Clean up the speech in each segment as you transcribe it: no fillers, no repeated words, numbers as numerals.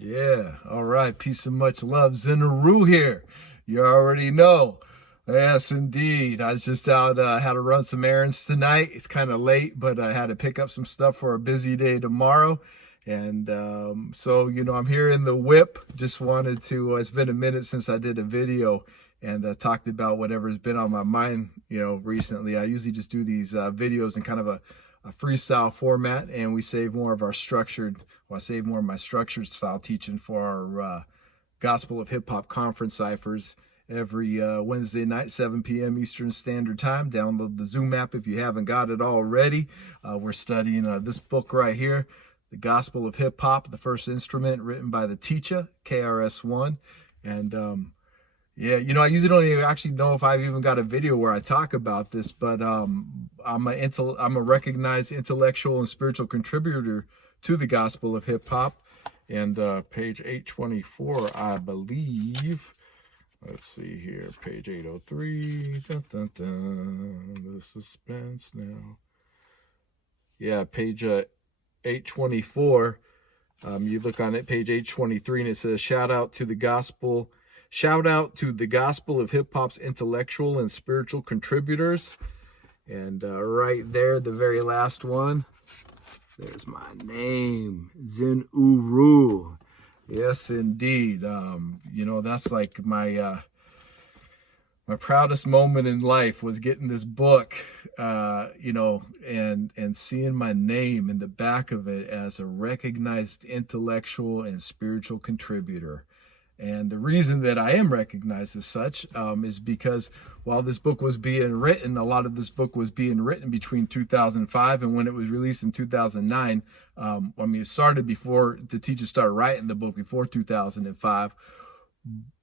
Yeah, all right. Peace and much love. Zin Uru here. You already know. Yes, indeed. I was just out, had to run some errands tonight. It's kind of late, but I had to pick up some stuff for a busy day tomorrow. And I'm here in the whip. Just wanted to, it's been a minute since I did a video and talked about whatever's been on my mind, recently. I usually just do these videos in kind of a freestyle format, and we save more of our I save more of my structured style teaching for our Gospel of Hip Hop conference ciphers every Wednesday night, 7 p.m. Eastern Standard Time. Download the Zoom app if you haven't got it already. We're studying this book right here, The Gospel of Hip Hop, the first instrument, written by the teacher, KRS-One. And I usually don't even actually know if I've even got a video where I talk about this, but I'm a recognized intellectual and spiritual contributor to the Gospel of Hip Hop. And page 824, I believe. Let's see here, page 803. Dun, dun, dun, the suspense now. Yeah, page 824. You look on it, page 823, and it says, Shout out to the Gospel of Hip Hop's intellectual and spiritual contributors. And right there, the very last one, there's my name, Zin Uru. Yes, indeed. That's like my proudest moment in life was getting this book, and seeing my name in the back of it as a recognized intellectual and spiritual contributor. And the reason that I am recognized as such is because while this book was being written, a lot of this book was being written between 2005 and when it was released in 2009. It started before the teachers started writing the book, before 2005,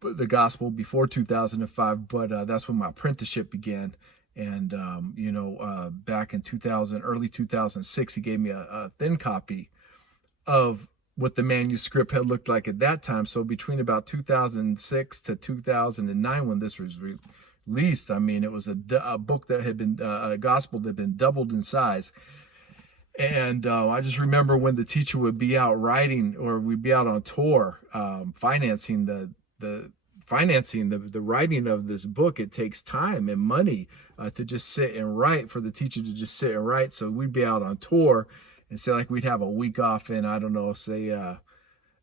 the gospel before 2005, but that's when my apprenticeship began. And, back in early 2006, he gave me a thin copy of what the manuscript had looked like at that time. So between about 2006 to 2009, when this was released, it was a book that had been, a gospel that had been doubled in size. And I just remember when the teacher would be out writing, or we'd be out on tour, financing the writing of this book. It takes time and money to just sit and write, for the teacher to just sit and write. So we'd be out on tour, and say like we'd have a week off in, I don't know, say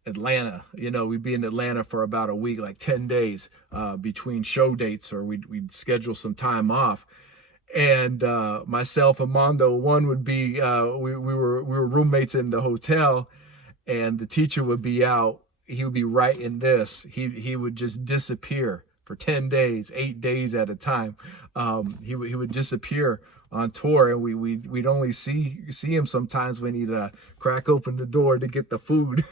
Atlanta. We'd be in Atlanta for about a week, like 10 days between show dates, or we'd schedule some time off. And myself and Mondo, one would be, we were roommates in the hotel, and the teacher would be out. He would be writing this. He would just disappear for 10 days, 8 days at a time. He would disappear on tour, and we'd only see him sometimes when he'd crack open the door to get the food.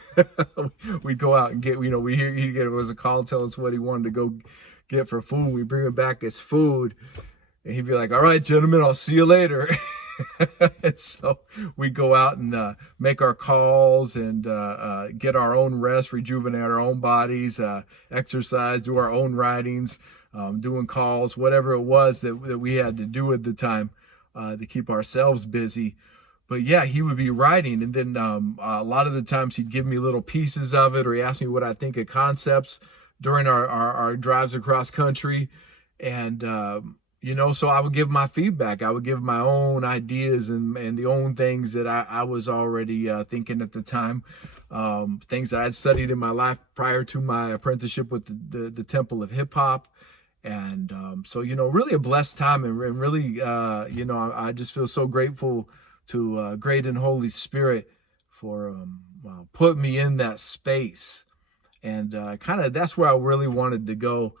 We'd go out and get, he'd get, it was a call, tell us what he wanted to go get for food. We bring him back his food, and he'd be like, "All right, gentlemen, I'll see you later." And so we go out and make our calls and get our own rest, rejuvenate our own bodies, exercise, do our own writings, doing calls, whatever it was that we had to do at the time to keep ourselves busy. But yeah, he would be writing, and then a lot of the times he'd give me little pieces of it, or he asked me what I think of concepts during our drives across country. And so I would give my feedback. I would give my own ideas and the own things that I was already thinking at the time, things that I'd studied in my life prior to my apprenticeship with the Temple of Hip Hop. And really a blessed time, and really, I just feel so grateful to great and Holy Spirit for putting me in that space. And that's where I really wanted to go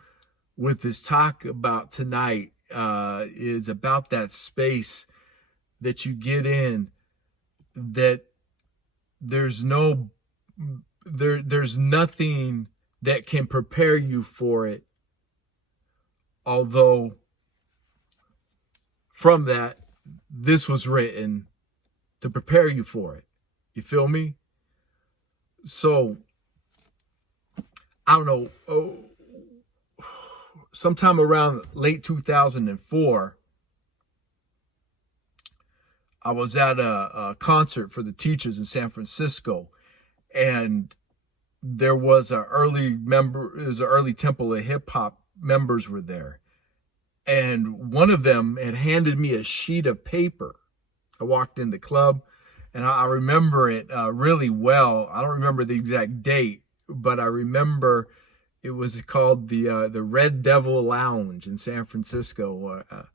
with this talk about tonight. Is about that space that you get in, that there's nothing that can prepare you for it. Although from that, this was written to prepare you for it. You feel me? So, I don't know, sometime around late 2004, I was at a concert for the teachers in San Francisco, and there was an early member, it was an early Temple of Hip Hop members were there. And one of them had handed me a sheet of paper. I walked in the club, and I remember it really well. I don't remember the exact date, but I remember it was called the Red Devil Lounge in San Francisco, a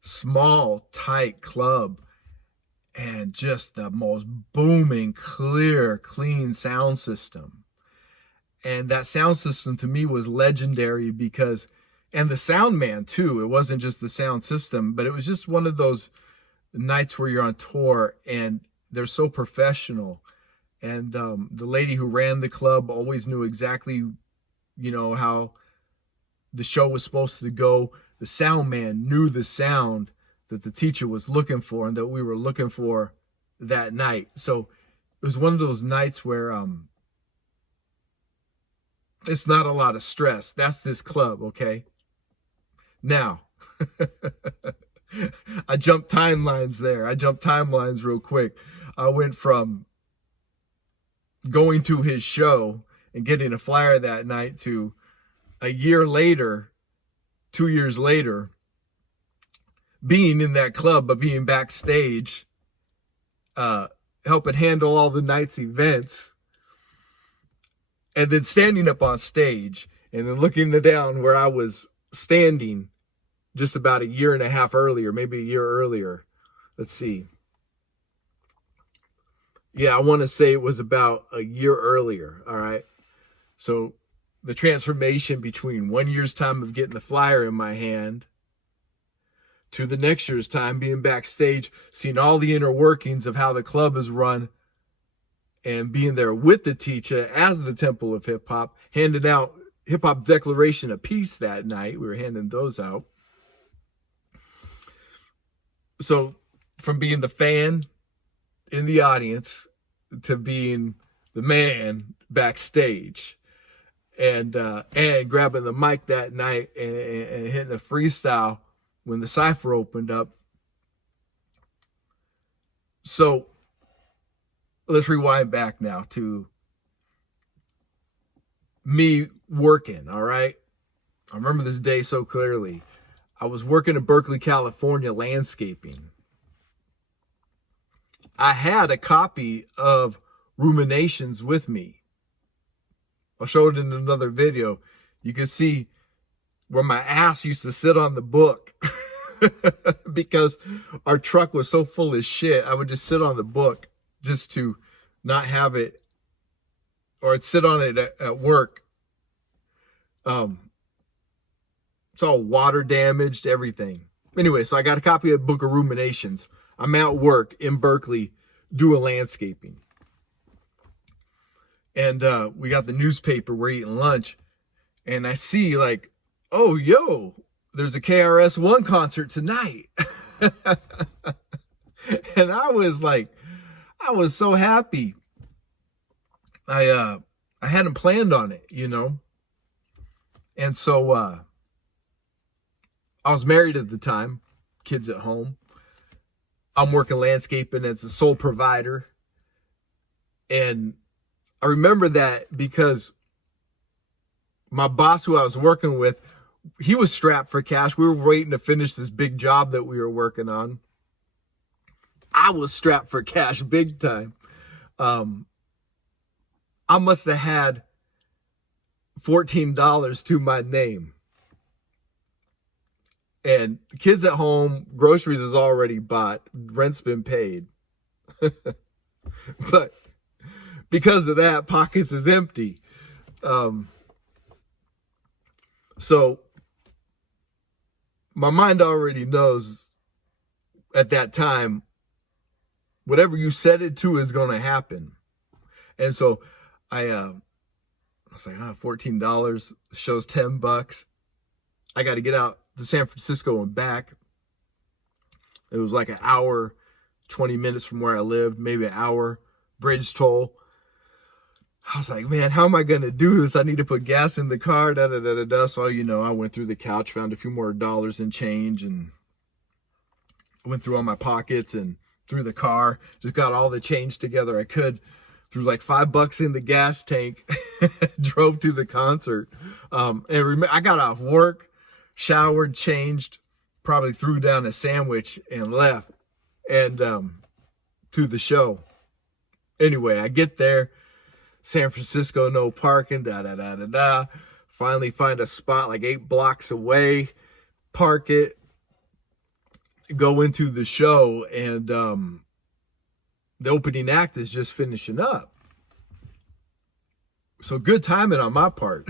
small, tight club, and just the most booming, clear, clean sound system. And that sound system to me was legendary because, and the sound man too, it wasn't just the sound system, but it was just one of those nights where you're on tour and they're so professional. And the lady who ran the club always knew exactly, how the show was supposed to go. The sound man knew the sound that the teacher was looking for and that we were looking for that night. So it was one of those nights where it's not a lot of stress. That's this club, okay? Now, I jumped timelines there. I jumped timelines real quick. I went from going to his show and getting a flyer that night to a year later, 2 years later, being in that club, but being backstage, helping handle all the night's events, and then standing up on stage and then looking down where I was standing just about a year and a half earlier, maybe a year earlier. Let's see. Yeah, I want to say it was about a year earlier. All right. So the transformation between 1 year's time of getting the flyer in my hand to the next year's time being backstage, seeing all the inner workings of how the club is run, and being there with the teacher as the Temple of Hip Hop, handing out Hip Hop Declaration of Peace that night. We were handing those out. So from being the fan in the audience to being the man backstage, and grabbing the mic that night and hitting a freestyle when the cipher opened up. So let's rewind back now to me working, all right? I remember this day so clearly. I was working in Berkeley, California, landscaping. I had a copy of Ruminations with me. I'll show it in another video. You can see where my ass used to sit on the book because our truck was so full of shit. I would just sit on the book just to not have it, or I'd sit on it at work. It's all water damaged, everything. Anyway, so I got a copy of the Book of Ruminations. I'm at work in Berkeley doing landscaping. And we got the newspaper, we're eating lunch, and I see like, oh, yo, there's a KRS-One concert tonight. And I was so happy. I hadn't planned on it, And so I was married at the time, kids at home. I'm working landscaping as a sole provider. And I remember that because my boss who I was working with, he was strapped for cash. We were waiting to finish this big job that we were working on. I was strapped for cash big time. I must have had $14 to my name. And the kids at home, groceries is already bought, rent's been paid. But because of that, pockets is empty. So my mind already knows at that time, whatever you set it to is going to happen. And so I was like, $14, the show's $10. I got to get out to San Francisco and back. It was like an hour, 20 minutes from where I lived, maybe an hour, bridge toll. I was like, man, how am I going to do this? I need to put gas in the car, So, I went through the couch, found a few more dollars in change, and went through all my pockets and through the car, just got all the change together I could, threw like $5 in the gas tank, drove to the concert. I got off work, showered, changed, probably threw down a sandwich and left, and to the show. Anyway, I get there, San Francisco, no parking, da-da-da-da-da. Finally find a spot like 8 blocks away, park it, go into the show, and the opening act is just finishing up. So good timing on my part.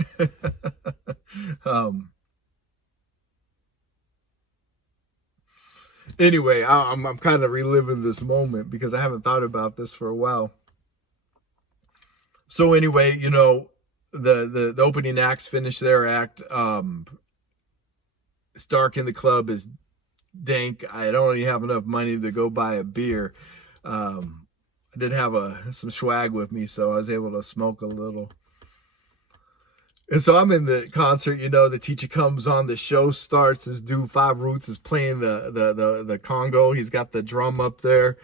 Anyway, I'm kind of reliving this moment because I haven't thought about this for a while. So anyway, you know, the opening acts finish their act. It's dark in the club, is dank. I don't even have enough money to go buy a beer. I did have some swag with me, so I was able to smoke a little. And so I'm in the concert, you know, the teacher comes on, the show starts, this dude, Five Roots, is playing the congo. He's got the drum up there.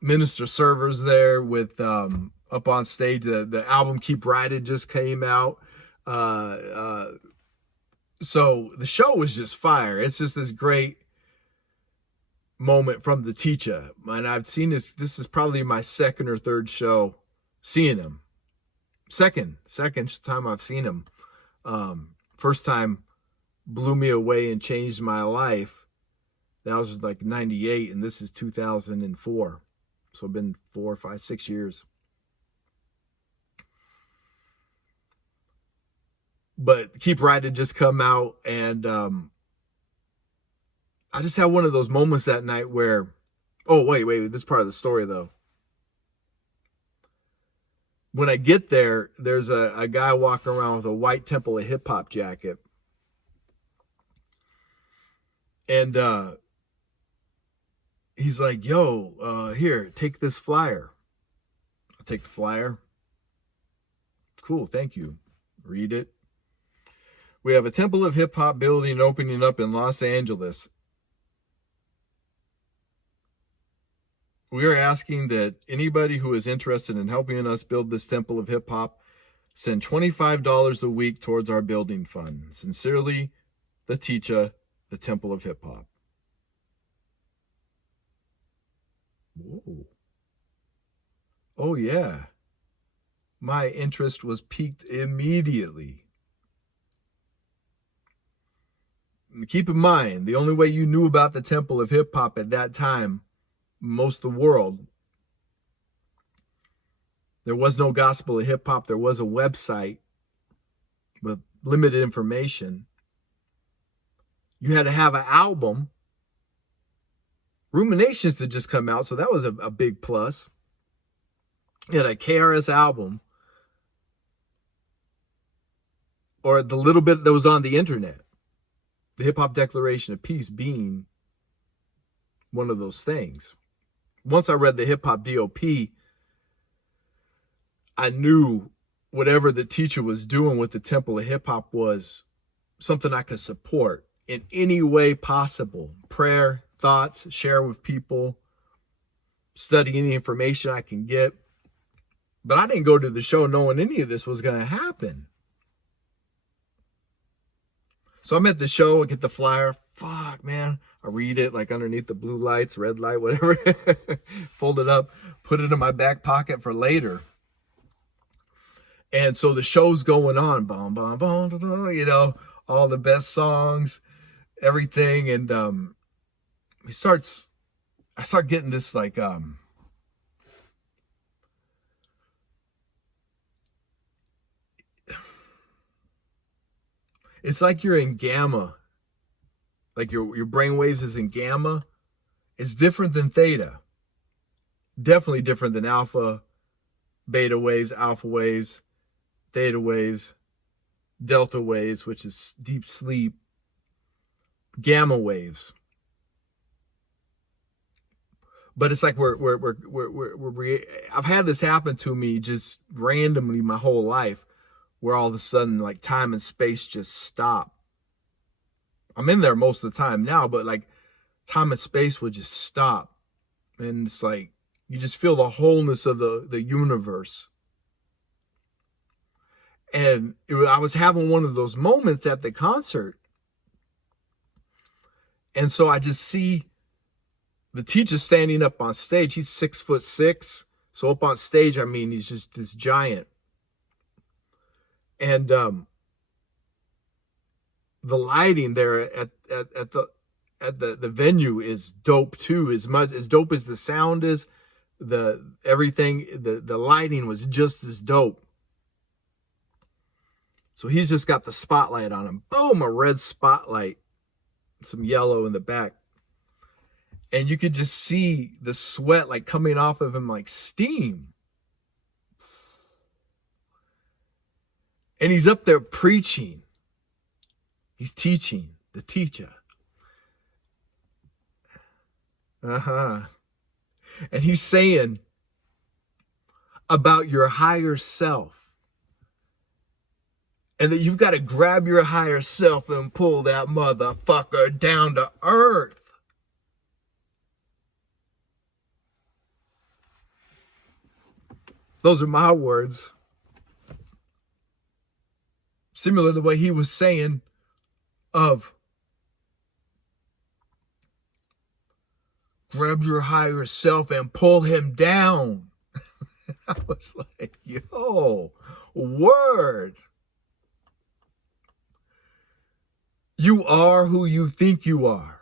Minister Server's there with up on stage. The album Keep Riding just came out. So the show was just fire. It's just this great moment from the teacher. And I've seen this is probably my second or third show seeing him. Second time I've seen him. First time blew me away and changed my life. That was like 98, and this is 2004. So it's been 4, 5, 6 years. But Keep Riding just come out, and I just had one of those moments that night where, oh, wait, this is part of the story, though. When I get there, there's a guy walking around with a white Temple of Hip Hop jacket. And he's like, yo, here, take this flyer. I'll take the flyer. Cool, thank you. Read it. We have a Temple of Hip Hop building opening up in Los Angeles. We are asking that anybody who is interested in helping us build this Temple of Hip Hop send $25 a week towards our building fund. Sincerely, the teacher, the Temple of Hip Hop. Whoa. Oh, yeah. My interest was piqued immediately. And keep in mind, the only way you knew about the Temple of Hip Hop at that time, most of the world, there was no Gospel of Hip Hop. There was a website with limited information. You had to have an album. Ruminations had just come out, so that was a big plus. You had a KRS album, or the little bit that was on the internet. The Hip Hop Declaration of Peace being one of those things. Once I read the Hip Hop DOP, I knew whatever the teacher was doing with the Temple of Hip Hop was something I could support in any way possible. Prayer, thoughts, share with people, study any information I can get. But I didn't go to the show knowing any of this was going to happen. So I'm at the show, I get the flyer. Fuck, man. I read it like underneath the blue lights, red light, whatever. Fold it up, put it in my back pocket for later. And so the show's going on. Bum, bum, bum, bum, bum, you know, all the best songs, everything. And I start getting this like, it's like you're in gamma. Like your brain waves is in gamma. It's different than theta. Definitely different than alpha, beta waves, alpha waves, theta waves, delta waves, which is deep sleep, gamma waves. But it's like I've had this happen to me just randomly my whole life, where all of a sudden like time and space just stop. I'm in there most of the time now, but like time and space would just stop. And it's like, You just feel the wholeness of the universe. And I was having one of those moments at the concert. And so I just see the teacher standing up on stage. He's 6'6". So up on stage, I mean, he's just this giant. And the lighting there at the venue is dope too. As dope as the sound is, the lighting was just as dope. So he's just got the spotlight on him. Boom, a red spotlight, some yellow in the back. And you could just see the sweat like coming off of him like steam. And he's up there preaching. He's teaching, the teacher. And he's saying about your higher self. And that you've got to grab your higher self and pull that motherfucker down to earth. Those are my words. Similar to what he was saying of grab your higher self and pull him down. I was like, yo, word. You are who you think you are.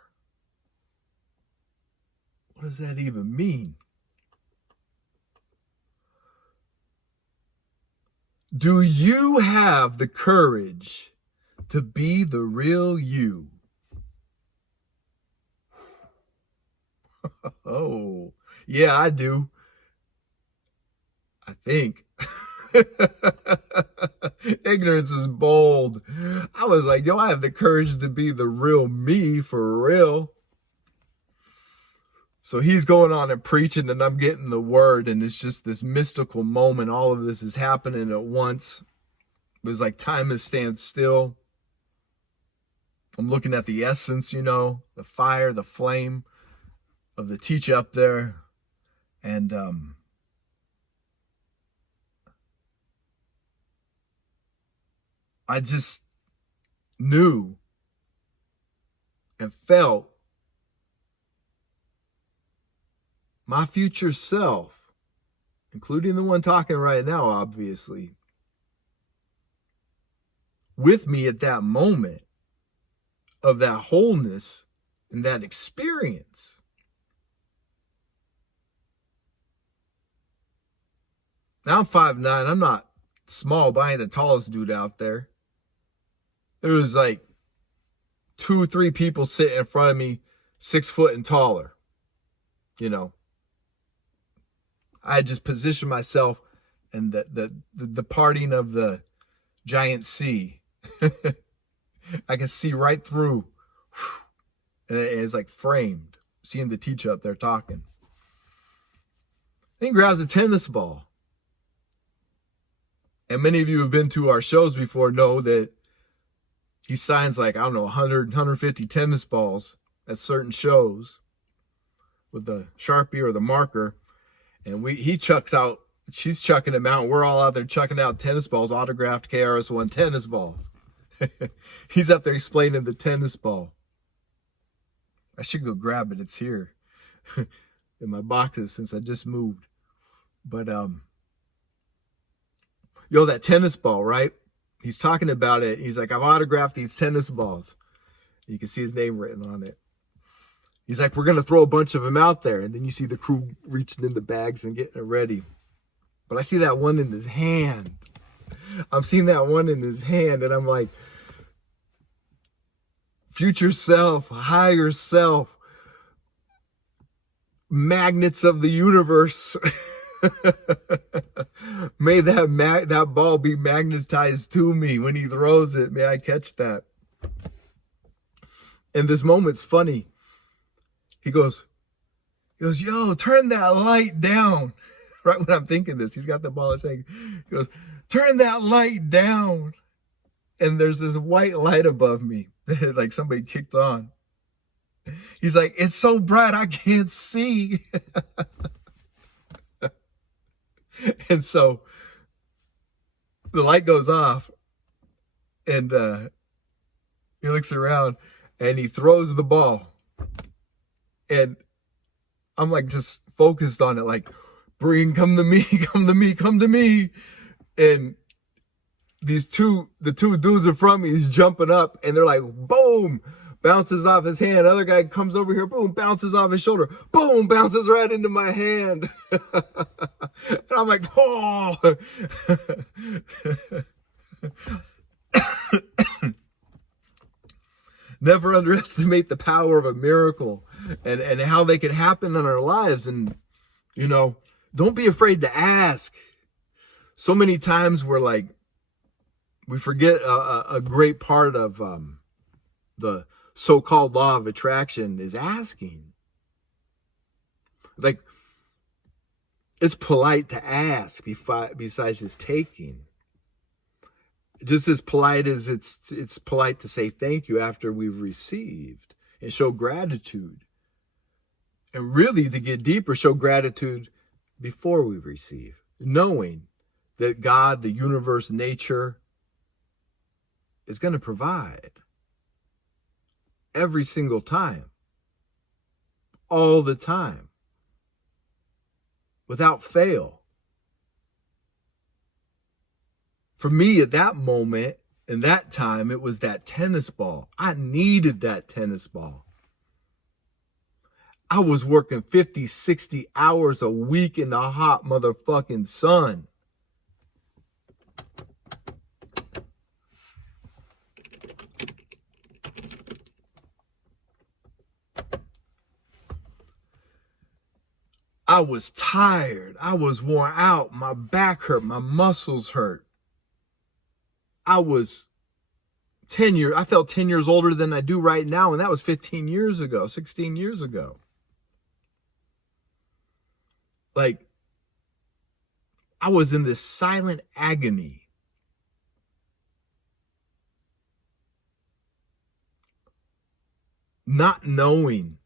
What does that even mean? Do you have the courage to be the real you? Oh, yeah, I do. I think. Ignorance is bold. I was like, yo, I have the courage to be the real me for real. So he's going on and preaching, and I'm getting the word, and it's just this mystical moment. All of this is happening at once. It was like time is stand still. I'm looking at the essence, the fire, the flame of the teacher up there. And I just knew and felt my future self, including the one talking right now, obviously, with me at that moment of that wholeness and that experience. Now I'm 5'9". I'm not small, but I ain't the tallest dude out there. There was like 2 or 3 people sitting in front of me, 6 foot and taller. I just positioned myself in the parting of the giant sea. I can see right through. And it's like framed, seeing the teacher up there talking. Then he grabs a tennis ball. And many of you who have been to our shows before know that he signs like, 100, 150 tennis balls at certain shows with the Sharpie or the marker. And she's chucking them out. We're all out there chucking out tennis balls, autographed KRS-One tennis balls. He's up there explaining the tennis ball. I should go grab it. It's here in my boxes since I just moved. But, that tennis ball, right? He's talking about it. He's like, I've autographed these tennis balls. You can see his name written on it. He's like, we're going to throw a bunch of them out there. And then you see the crew reaching in the bags and getting it ready. But I see that one in his hand. I'm seeing that one in his hand. And I'm like, future self, higher self, magnets of the universe. May that ball be magnetized to me when he throws it. May I catch that. And this moment's funny. He goes, yo, turn that light down. Right when I'm thinking this, he's got the ball in his hand. He goes, turn that light down. And there's this white light above me that like somebody kicked on. He's like, it's so bright I can't see. And so the light goes off, and he looks around and he throws the ball. And I'm like just focused on it, like, come to me, come to me, come to me. And the two dudes in front of me is jumping up, and they're like, boom, bounces off his hand. Other guy comes over here, boom, bounces off his shoulder, boom, bounces right into my hand. And I'm like, oh. Never underestimate the power of a miracle and how they could happen in our lives. And, don't be afraid to ask. So many times we forget a great part of the so-called law of attraction is asking. Like, it's polite to ask besides just taking. Just as polite as it's polite to say thank you after we've received and show gratitude. And really, to get deeper, show gratitude before we receive, knowing that God, the universe, nature is going to provide every single time, all the time, without fail. For me, at that moment, in that time, it was that tennis ball. I needed that tennis ball. I was working 50, 60 hours a week in the hot motherfucking sun. I was tired. I was worn out. My back hurt. My muscles hurt. I felt 10 years older than I do right now, and that was 15 years ago, 16 years ago. Like, I was in this silent agony. Not knowing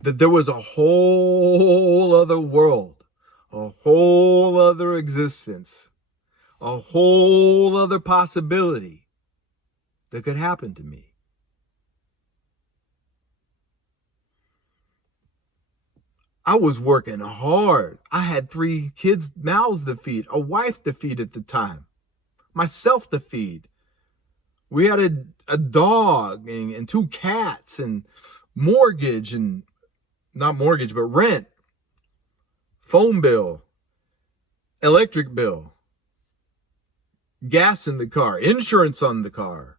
that there was a whole other world, a whole other existence, a whole other possibility that could happen to me. I was working hard. I had 3 kids' mouths to feed, a wife to feed at the time, myself to feed. We had a dog and 2 cats and mortgage, and not mortgage, but rent, phone bill, electric bill, gas in the car, insurance on the car.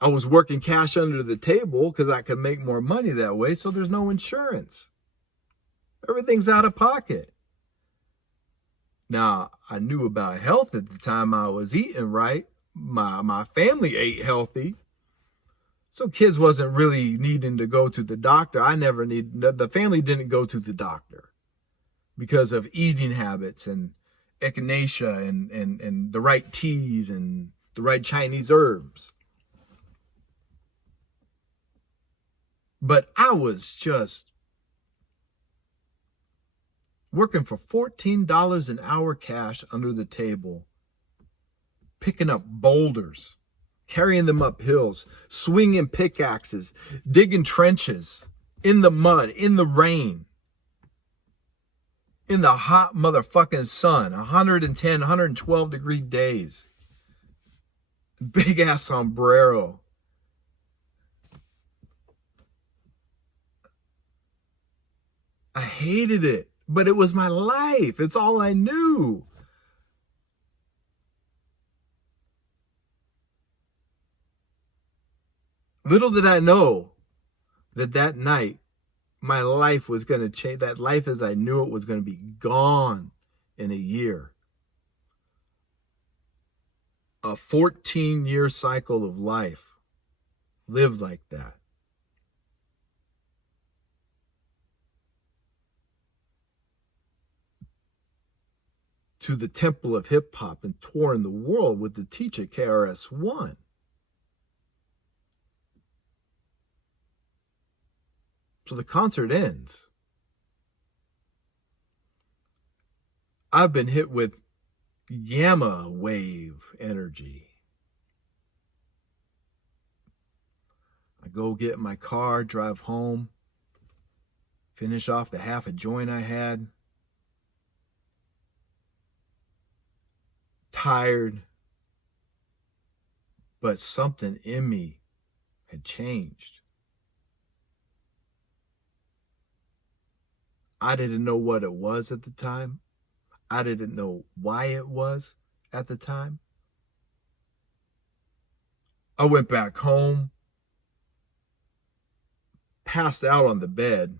I was working cash under the table because I could make more money that way, so there's no insurance. Everything's out of pocket. Now, I knew about health at the time. I was eating right. My family ate healthy. So kids wasn't really needing to go to the doctor. The family didn't go to the doctor because of eating habits and echinacea and the right teas and the right Chinese herbs. But I was just working for $14 an hour cash under the table, picking up boulders, carrying them up hills, swinging pickaxes, digging trenches in the mud, in the rain, in the hot motherfucking sun, 110, 112 degree days. Big ass sombrero. I hated it, but it was my life. It's all I knew. Little did I know that night, my life was going to change. That life as I knew it was going to be gone in a year. A 14-year cycle of life lived like that. To the temple of hip hop and touring the world with the teacher KRS-One. So the concert ends. I've been hit with gamma wave energy. I go get in my car, drive home, finish off the half a joint I had. Tired, but something in me had changed. I didn't know what it was at the time. I didn't know why it was at the time. I went back home, passed out on the bed.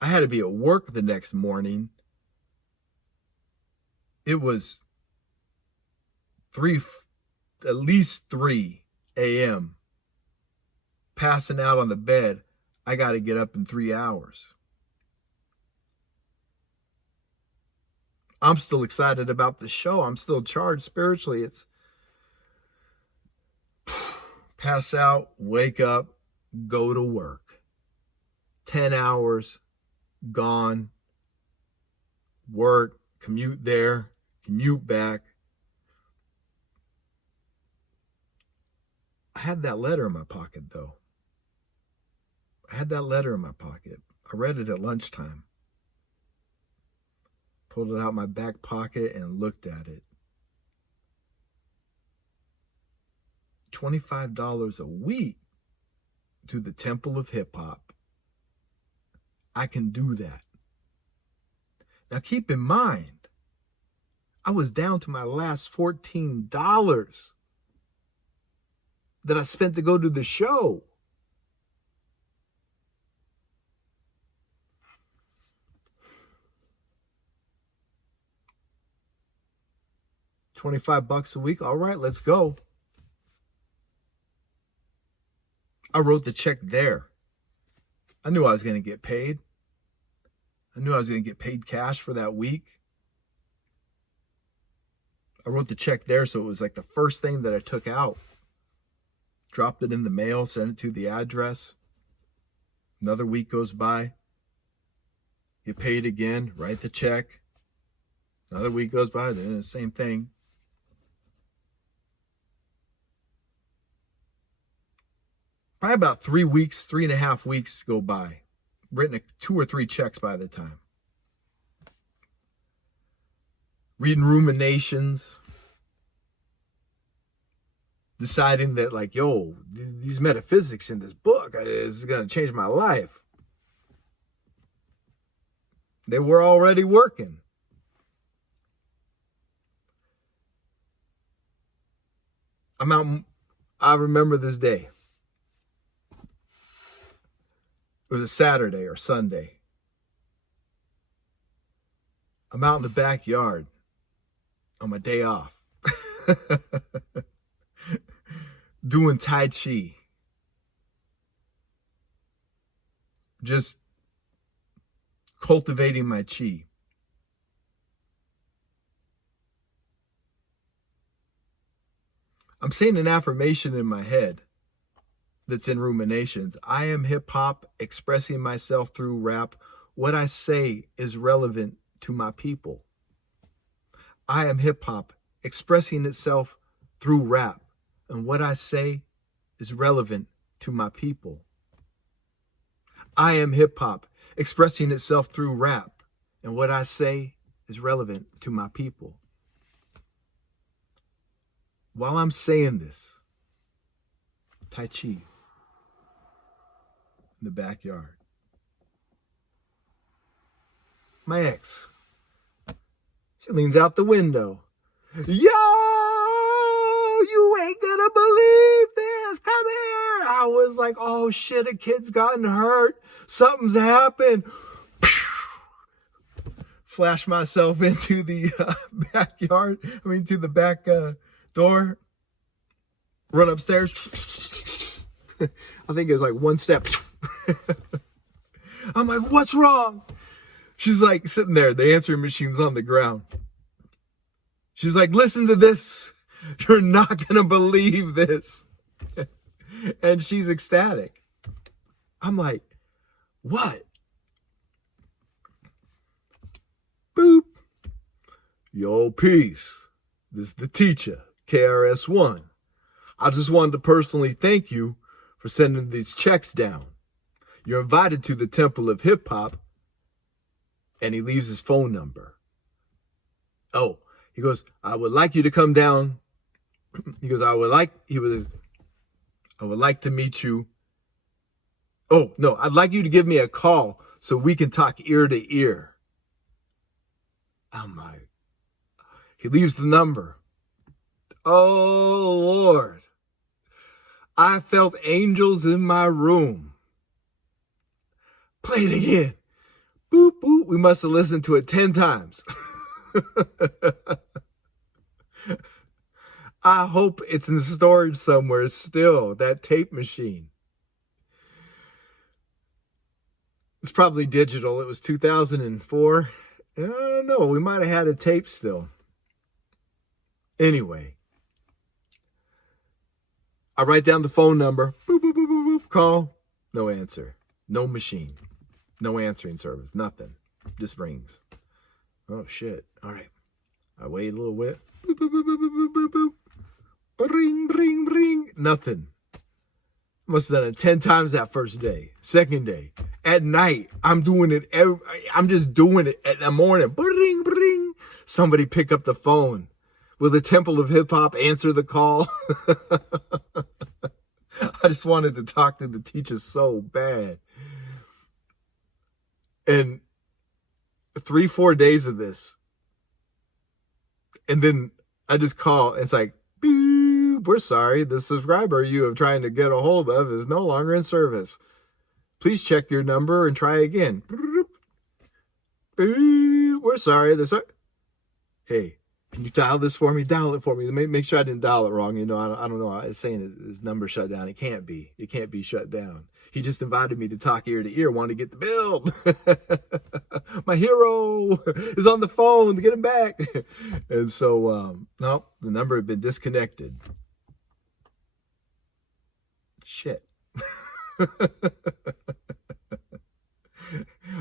I had to be at work the next morning. It was at least 3 a.m. Passing out on the bed. I got to get up in 3 hours. I'm still excited about the show. I'm still charged spiritually. It's pass out, wake up, go to work. 10 hours gone. Work, commute there, commute back. I had that letter in my pocket, though. I had that letter in my pocket. I read it at lunchtime. Pulled it out my back pocket and looked at it. $25 a week to the Temple of Hip Hop. I can do that. Now keep in mind, I was down to my last $14 that I spent to go to the show. $25 a week. All right, let's go. I wrote the check there. I knew I was going to get paid. I knew I was going to get paid cash for that week. I wrote the check there, so it was like the first thing that I took out. Dropped it in the mail, sent it to the address. Another week goes by. Get paid again, write the check. Another week goes by, doing the same thing. Probably about 3 weeks, 3.5 weeks go by. Written 2 or 3 checks by the time. Reading ruminations. Deciding that like, yo, these metaphysics in this book is going to change my life. They were already working. I remember this day. It was a Saturday or Sunday. I'm out in the backyard on my day off. Doing Tai Chi. Just cultivating my chi. I'm saying an affirmation in my head that's in ruminations. I am hip hop, expressing myself through rap. What I say is relevant to my people. I am hip hop, expressing itself through rap. And what I say is relevant to my people. I am hip hop, expressing itself through rap. And what I say is relevant to my people. While I'm saying this, Tai Chi in the backyard. My ex, she leans out the window. Yo, you ain't gonna believe this. Come here. I was like, oh shit, a kid's gotten hurt. Something's happened. Flash myself into the backyard. To the back door. Run upstairs. I think it was like 1 step. I'm like, what's wrong? She's like sitting there. The answering machine's on the ground. She's like, listen to this. You're not going to believe this. And she's ecstatic. I'm like, What? Boop. Yo, peace. This is the teacher, KRS-One. I just wanted to personally thank you for sending these checks down. You're invited to the Temple of Hip Hop. And he leaves his phone number. Oh, he goes, I would like you to come down. He goes, I would like to meet you. Oh, no, I'd like you to give me a call so we can talk ear to ear. I'm like, he leaves the number. Oh, Lord. I felt angels in my room. Play it again. Boop, boop. We must have listened to it 10 times. I hope it's in storage somewhere still, that tape machine. It's probably digital. It was 2004. I don't know. We might have had a tape still. Anyway. I write down the phone number. Boop, boop, boop, boop, boop. Call. No answer. No machine. No answering service. Nothing. Just rings. Oh, shit. All right. I wait a little bit. Boop, boop, boop, boop, boop, boop, boop. Ring, ring, ring. Nothing. Must have done it 10 times that first day. Second day. At night, I'm doing it. I'm just doing it at the morning. Ring, ring. Somebody pick up the phone. Will the Temple of Hip Hop answer the call? I just wanted to talk to the teacher so bad. And 3-4 days of this. And then I just call. It's like, beep, we're sorry. The subscriber you have trying to get a hold of is no longer in service. Please check your number and try again. Beep, we're sorry. Hey, can you dial this for me? Dial it for me. Make sure I didn't dial it wrong. You know, I don't know. I was saying his number shut down. It can't be. It can't be shut down. He just invited me to talk ear to ear, wanted to get the build. My hero is on the phone to get him back. And so, no, the number had been disconnected. Shit.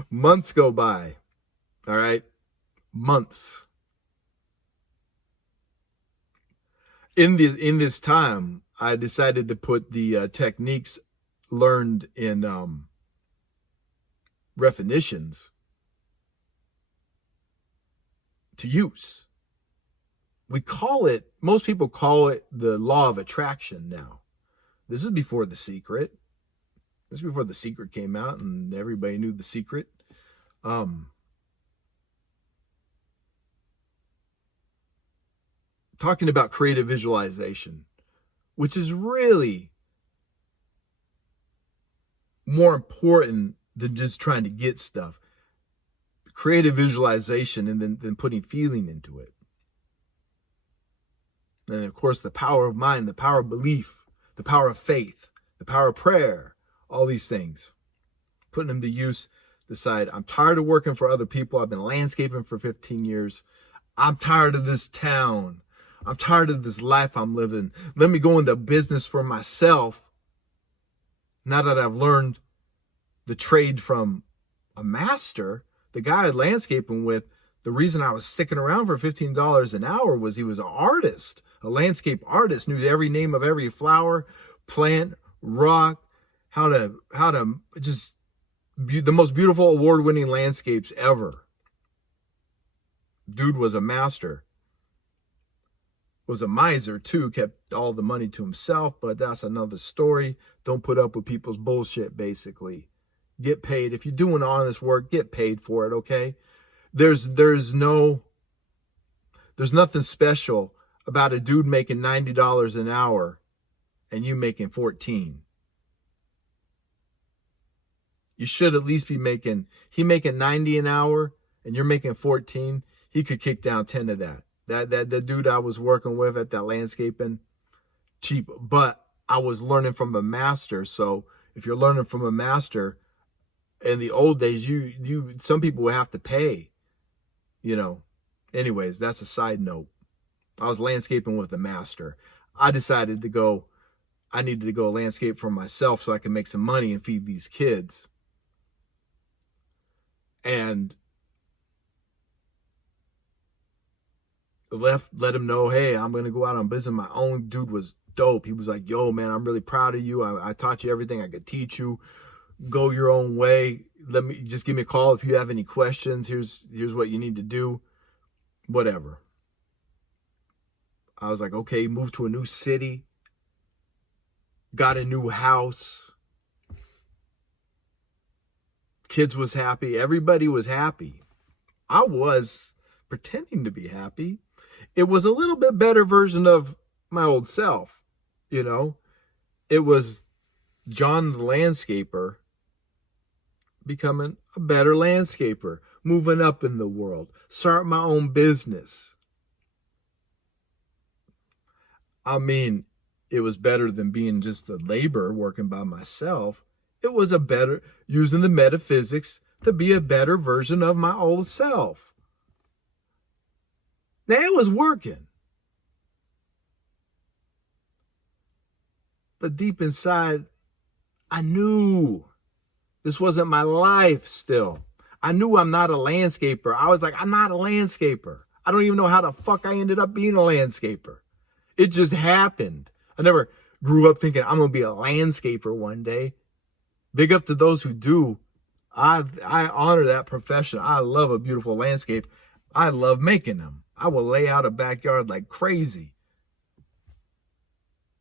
Months go by. All right. Months. In this time, I decided to put the techniques learned in definitions to use. We call it, most people call it the law of attraction now. This is before The Secret. This is before The Secret came out and everybody knew The Secret. Talking about creative visualization, which is really more important than just trying to get stuff. Creative visualization and then putting feeling into it. And of course, the power of mind, the power of belief, the power of faith, the power of prayer, all these things. Putting them to use, decide, I'm tired of working for other people. I've been landscaping for 15 years. I'm tired of this town. I'm tired of this life I'm living. Let me go into business for myself. Now that I've learned the trade from a master, the guy I was landscaping with, the reason I was sticking around for $15 an hour was he was an artist, a landscape artist, knew every name of every flower, plant, rock, how to just the most beautiful award-winning landscapes ever. Dude was a master. Was a miser too, kept all the money to himself, but that's another story. Don't put up with people's bullshit, basically. Get paid. If you're doing honest work, get paid for it, okay? There's nothing special about a dude making $90 an hour and you making 14. You should at least be making 90 an hour and you're making 14. He could kick down 10 of that. That dude I was working with at that landscaping, cheap, but I was learning from a master. So if you're learning from a master, in the old days, some people would have to pay, you know. Anyways, that's a side note. I was landscaping with a master. I decided I needed to go landscape for myself so I could make some money and feed these kids. And let him know, hey, I'm going to go out on business. My own dude was dope. He was like, yo, man, I'm really proud of you. I taught you everything I could teach you. Go your own way. Just give me a call if you have any questions. Here's what you need to do. Whatever. I was like, okay, moved to a new city. Got a new house. Kids was happy. Everybody was happy. I was pretending to be happy. It was a little bit better version of my old self, you know. It was John the landscaper becoming a better landscaper, moving up in the world, starting my own business. I mean, it was better than being just a laborer working by myself. It was a better, using the metaphysics to be a better version of my old self. Now it was working. But deep inside, I knew this wasn't my life still. I knew I'm not a landscaper. I was like, I'm not a landscaper. I don't even know how the fuck I ended up being a landscaper. It just happened. I never grew up thinking I'm going to be a landscaper one day. Big up to those who do. I honor that profession. I love a beautiful landscape. I love making them. I will lay out a backyard like crazy.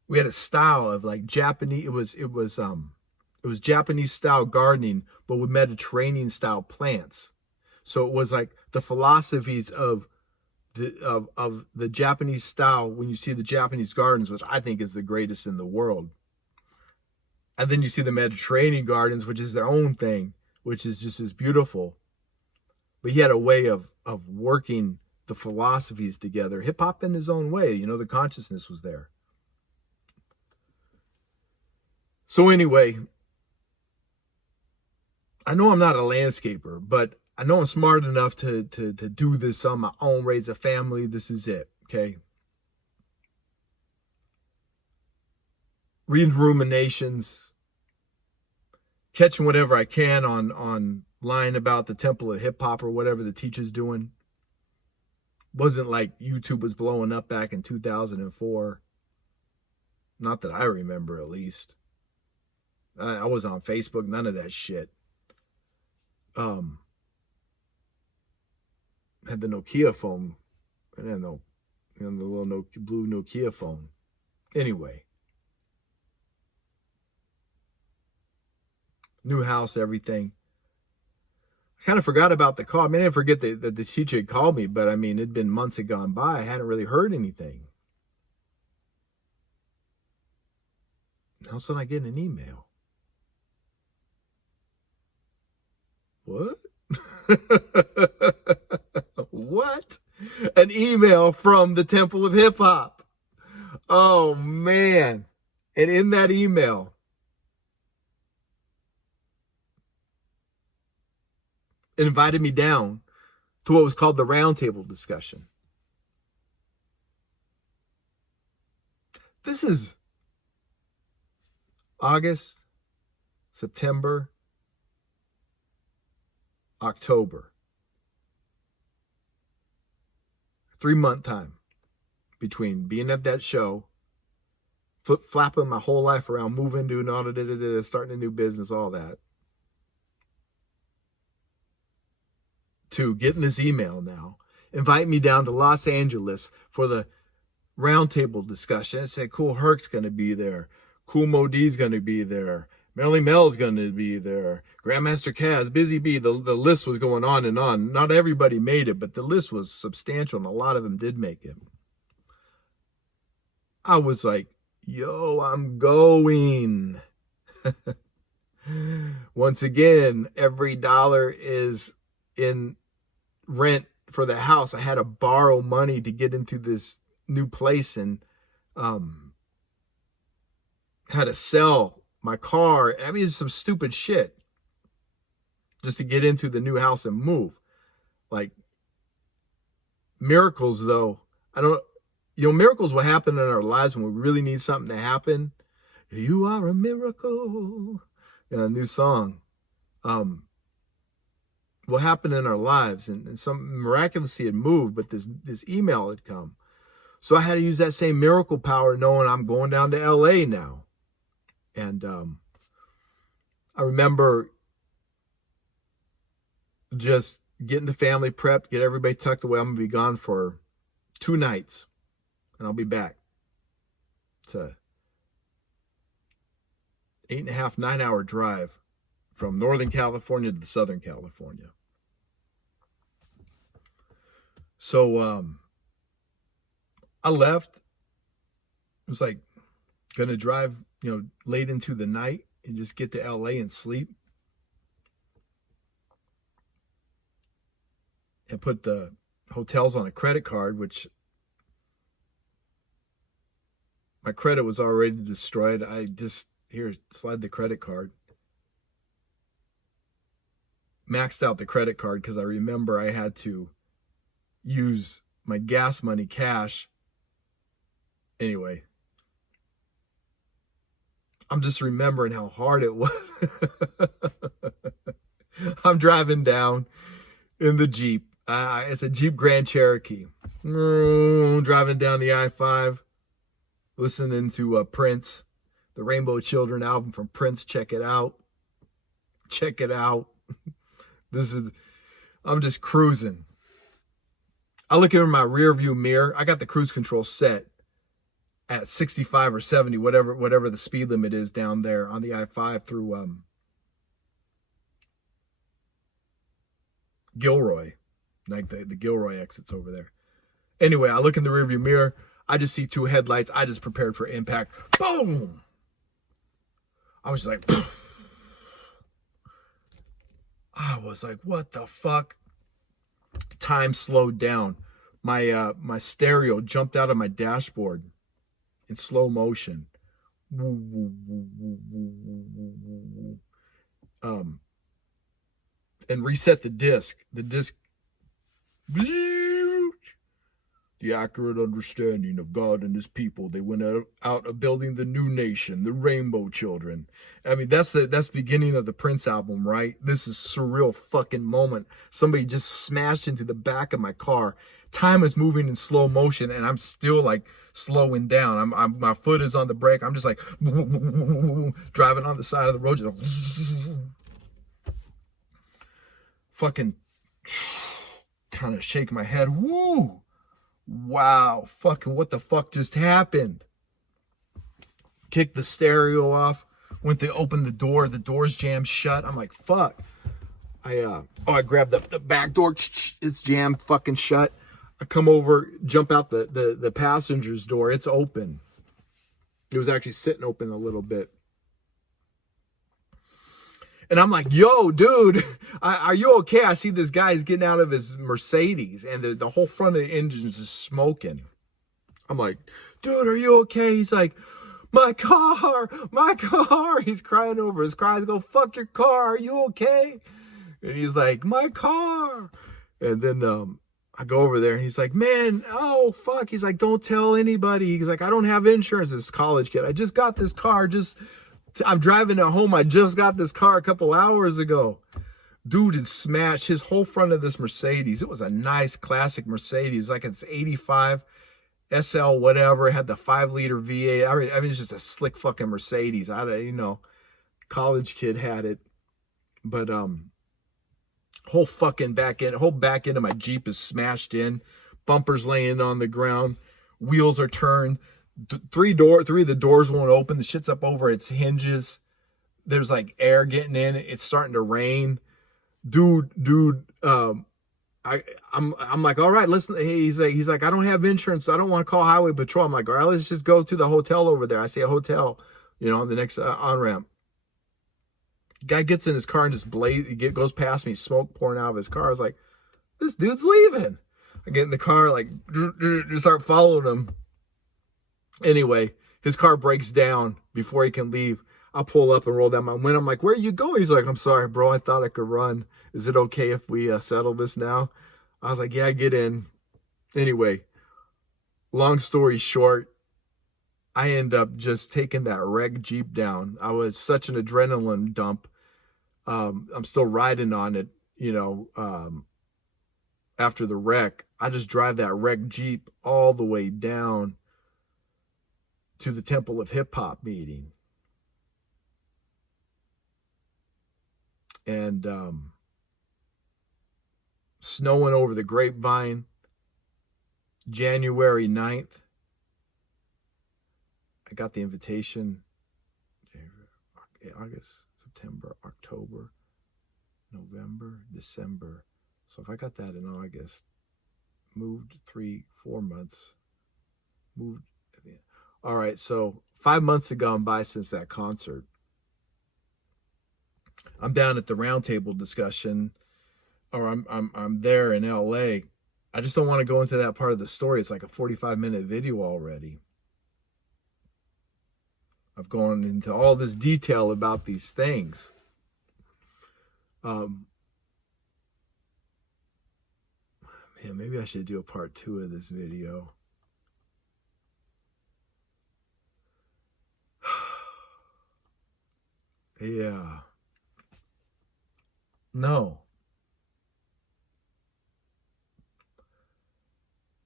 We had a style of like Japanese, it was Japanese style gardening, but with Mediterranean style plants. So it was like the philosophies of the Japanese style when you see the Japanese gardens, which I think is the greatest in the world. And then you see the Mediterranean gardens, which is their own thing, which is just as beautiful. But he had a way of working the philosophies together. Hip hop in his own way, you know, the consciousness was there. So anyway, I know I'm not a landscaper, but I know I'm smart enough to do this on my own, raise a family. This is it, okay? Reading ruminations, catching whatever I can online about the Temple of Hip Hop or whatever the teacher's doing. Wasn't like YouTube was blowing up back in 2004. Not that I remember, at least. I was on Facebook, none of that shit. Had the Nokia phone. I didn't know, the little blue Nokia phone. Anyway. New house, everything. I kind of forgot about the call. I mean, I didn't forget that the teacher had called me, but I mean, it'd been months had gone by. I hadn't really heard anything. All of a sudden, I get an email. What? What? An email from the Temple of Hip Hop. Oh, man. And in that email, it invited me down to what was called the roundtable discussion. This is August, September, October. 3-month time between being at that show, flip-flapping my whole life around, moving, doing all the starting a new business, all that, to getting this email now, invite me down to Los Angeles for the roundtable discussion. It said Cool Herc's going to be there. Cool Mo D's going to be there. Melly Mel's going to be there. Grandmaster Kaz, Busy Bee. The list was going on and on. Not everybody made it, but the list was substantial, and a lot of them did make it. I was like, yo, I'm going. Once again, every dollar is in rent for the house. I had to borrow money to get into this new place, and had to sell my car. I mean, it's some stupid shit just to get into the new house and move. Like, miracles, though. Miracles will happen in our lives when we really need something to happen. You are a miracle. A new song. what happened in our lives, and some miraculously had moved, but this email had come. So I had to use that same miracle power, knowing I'm going down to LA now. And I remember just getting the family prepped, get everybody tucked away. I'm gonna be gone for 2 nights, and I'll be back. It's a 8.5, 9-hour drive from Northern California to Southern California. So I left. It was like gonna drive, late into the night and just get to LA and sleep. And put the hotels on a credit card, which my credit was already destroyed. I just, here, slide the credit card. Maxed out the credit card because I remember I had to use my gas money cash. Anyway, I'm just remembering how hard it was. I'm driving down in the Jeep. It's a Jeep Grand Cherokee. Driving down the I-5, listening to Prince, the Rainbow Children album from Prince. Check it out. Check it out. I'm just cruising. I look in my rear view mirror. I got the cruise control set at 65 or 70, whatever the speed limit is down there on the I-5 through Gilroy, like the Gilroy exits over there. Anyway, I look in the rearview mirror. I just see 2 headlights. I just prepared for impact. Boom! I was like, I was like, what the fuck? Time slowed down. My stereo jumped out of my dashboard in slow motion. And reset the disc. The disc. The accurate understanding of God and his people. They went out of building the new nation, the Rainbow Children. I mean, that's the beginning of the Prince album, right? This is surreal fucking moment. Somebody just smashed into the back of my car. Time is moving in slow motion, and I'm still like slowing down. My foot is on the brake. I'm just like driving on the side of the road, just fucking kind of shake my head. Woo! Wow, fucking what the fuck just happened? Kicked the stereo off, went to open the door, the door's jammed shut. I'm like, fuck. I grabbed the back door, it's jammed fucking shut. I come over, jump out the passenger's door, it's open. It was actually sitting open a little bit. And I'm like, yo, dude, are you okay? I see this guy's getting out of his Mercedes, and the whole front of the engine is smoking. I'm like, dude, are you okay? He's like, my car. He's crying over his car. I go, fuck your car. Are you okay? And he's like, my car. And then I go over there, and he's like, man, oh, fuck. He's like, don't tell anybody. He's like, I don't have insurance. This college kid. I just got this car. I'm driving at home. I just got this car a couple hours ago. Dude had smashed his whole front of this Mercedes. It was a nice classic Mercedes. Like it's 85 SL, whatever. It had the 5-liter V8. I mean, it's just a slick fucking Mercedes. College kid had it. But, whole back end of my Jeep is smashed in. Bumpers laying on the ground. Wheels are turned. 3 of the doors won't open. The shit's up over its hinges. There's like air getting in. It's starting to rain. Dude, I'm like, all right, listen. He's like, I don't have insurance. So I don't want to call highway patrol. I'm like, all right, let's just go to the hotel over there. I see a hotel, on the next on-ramp. Guy gets in his car and just goes past me, smoke pouring out of his car. I was like, this dude's leaving. I get in the car, like, start following him. Anyway, his car breaks down before he can leave. I pull up and roll down my window. I'm like, where are you going? He's like, I'm sorry, bro. I thought I could run. Is it okay if we settle this now? I was like, yeah, get in. Anyway, long story short, I end up just taking that wrecked Jeep down. I was such an adrenaline dump. I'm still riding on it. you know, after the wreck, I just drive that wrecked Jeep all the way down to the Temple of Hip Hop meeting. And snowing over the Grapevine, January 9th. I got the invitation. August, September, October, November, December. So if I got that in August, moved 3-4 months, moved. All right, so 5 months have gone by since that concert. I'm down at the roundtable discussion, or I'm there in LA. I just don't want to go into that part of the story. It's like a 45-minute video already. I've gone into all this detail about these things. Man, maybe I should do a part 2 of this video. Yeah. No.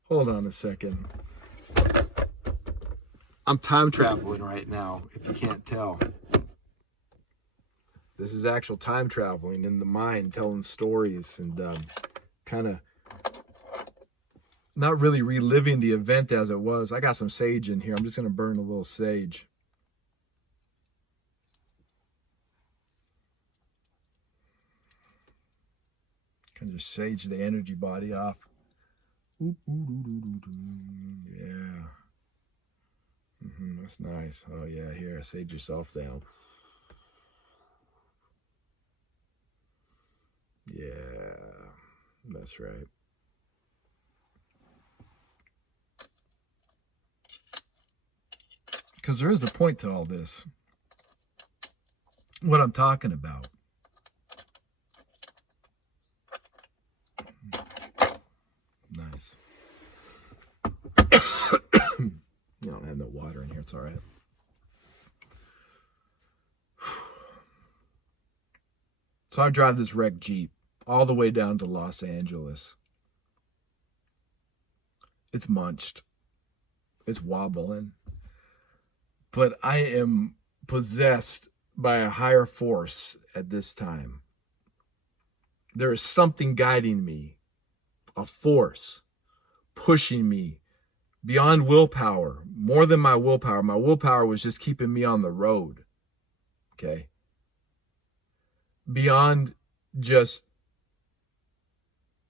Hold on a second. I'm time traveling right now, if you can't tell. This is actual time traveling in the mind, telling stories and kind of not really reliving the event as it was. I got some sage in here. I'm just going to burn a little sage. Kind of just sage the energy body off. Yeah. That's nice. Oh yeah, here, sage yourself down. Yeah, that's right. Because there is a point to all this. What I'm talking about. Nice. You don't have no water in here. It's all right. So I drive this wrecked Jeep all the way down to Los Angeles. It's munched. It's wobbling. But I am possessed by a higher force at this time. There is something guiding me, a force pushing me beyond willpower, more than my willpower. My willpower was just keeping me on the road. Okay. Beyond just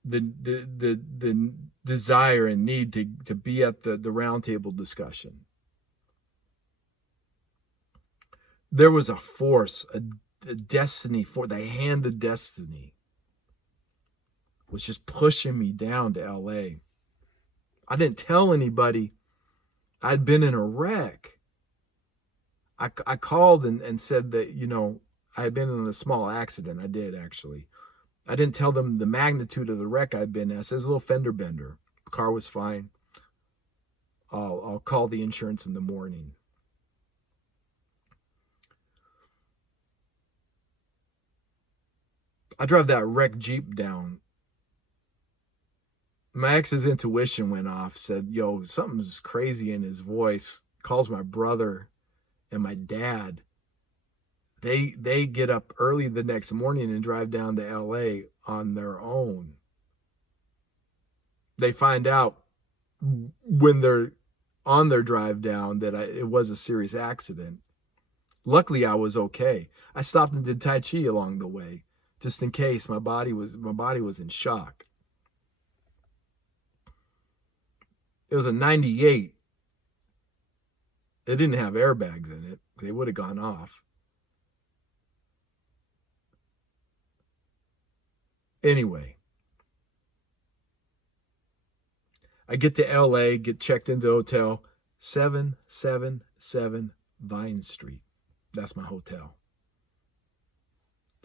the desire and need to be at the roundtable discussion. There was a force, a destiny, for the hand of destiny was just pushing me down to LA. I didn't tell anybody I'd been in a wreck. I called and said that, you know, I had been in a small accident. I did, actually. I didn't tell them the magnitude of the wreck I'd been in. I said it was a little fender bender. The car was fine. I'll call the insurance in the morning. I drove that wrecked Jeep down. My ex's intuition went off, said, yo, something's crazy in his voice. Calls my brother and my dad. They get up early the next morning and drive down to LA on their own. They find out when they're on their drive down that it was a serious accident. Luckily, I was okay. I stopped and did Tai Chi along the way, just in case. My body was in shock. It was a 98. It didn't have airbags in it. They would have gone off. Anyway, I get to LA, get checked into the hotel, 777 Vine Street. That's my hotel.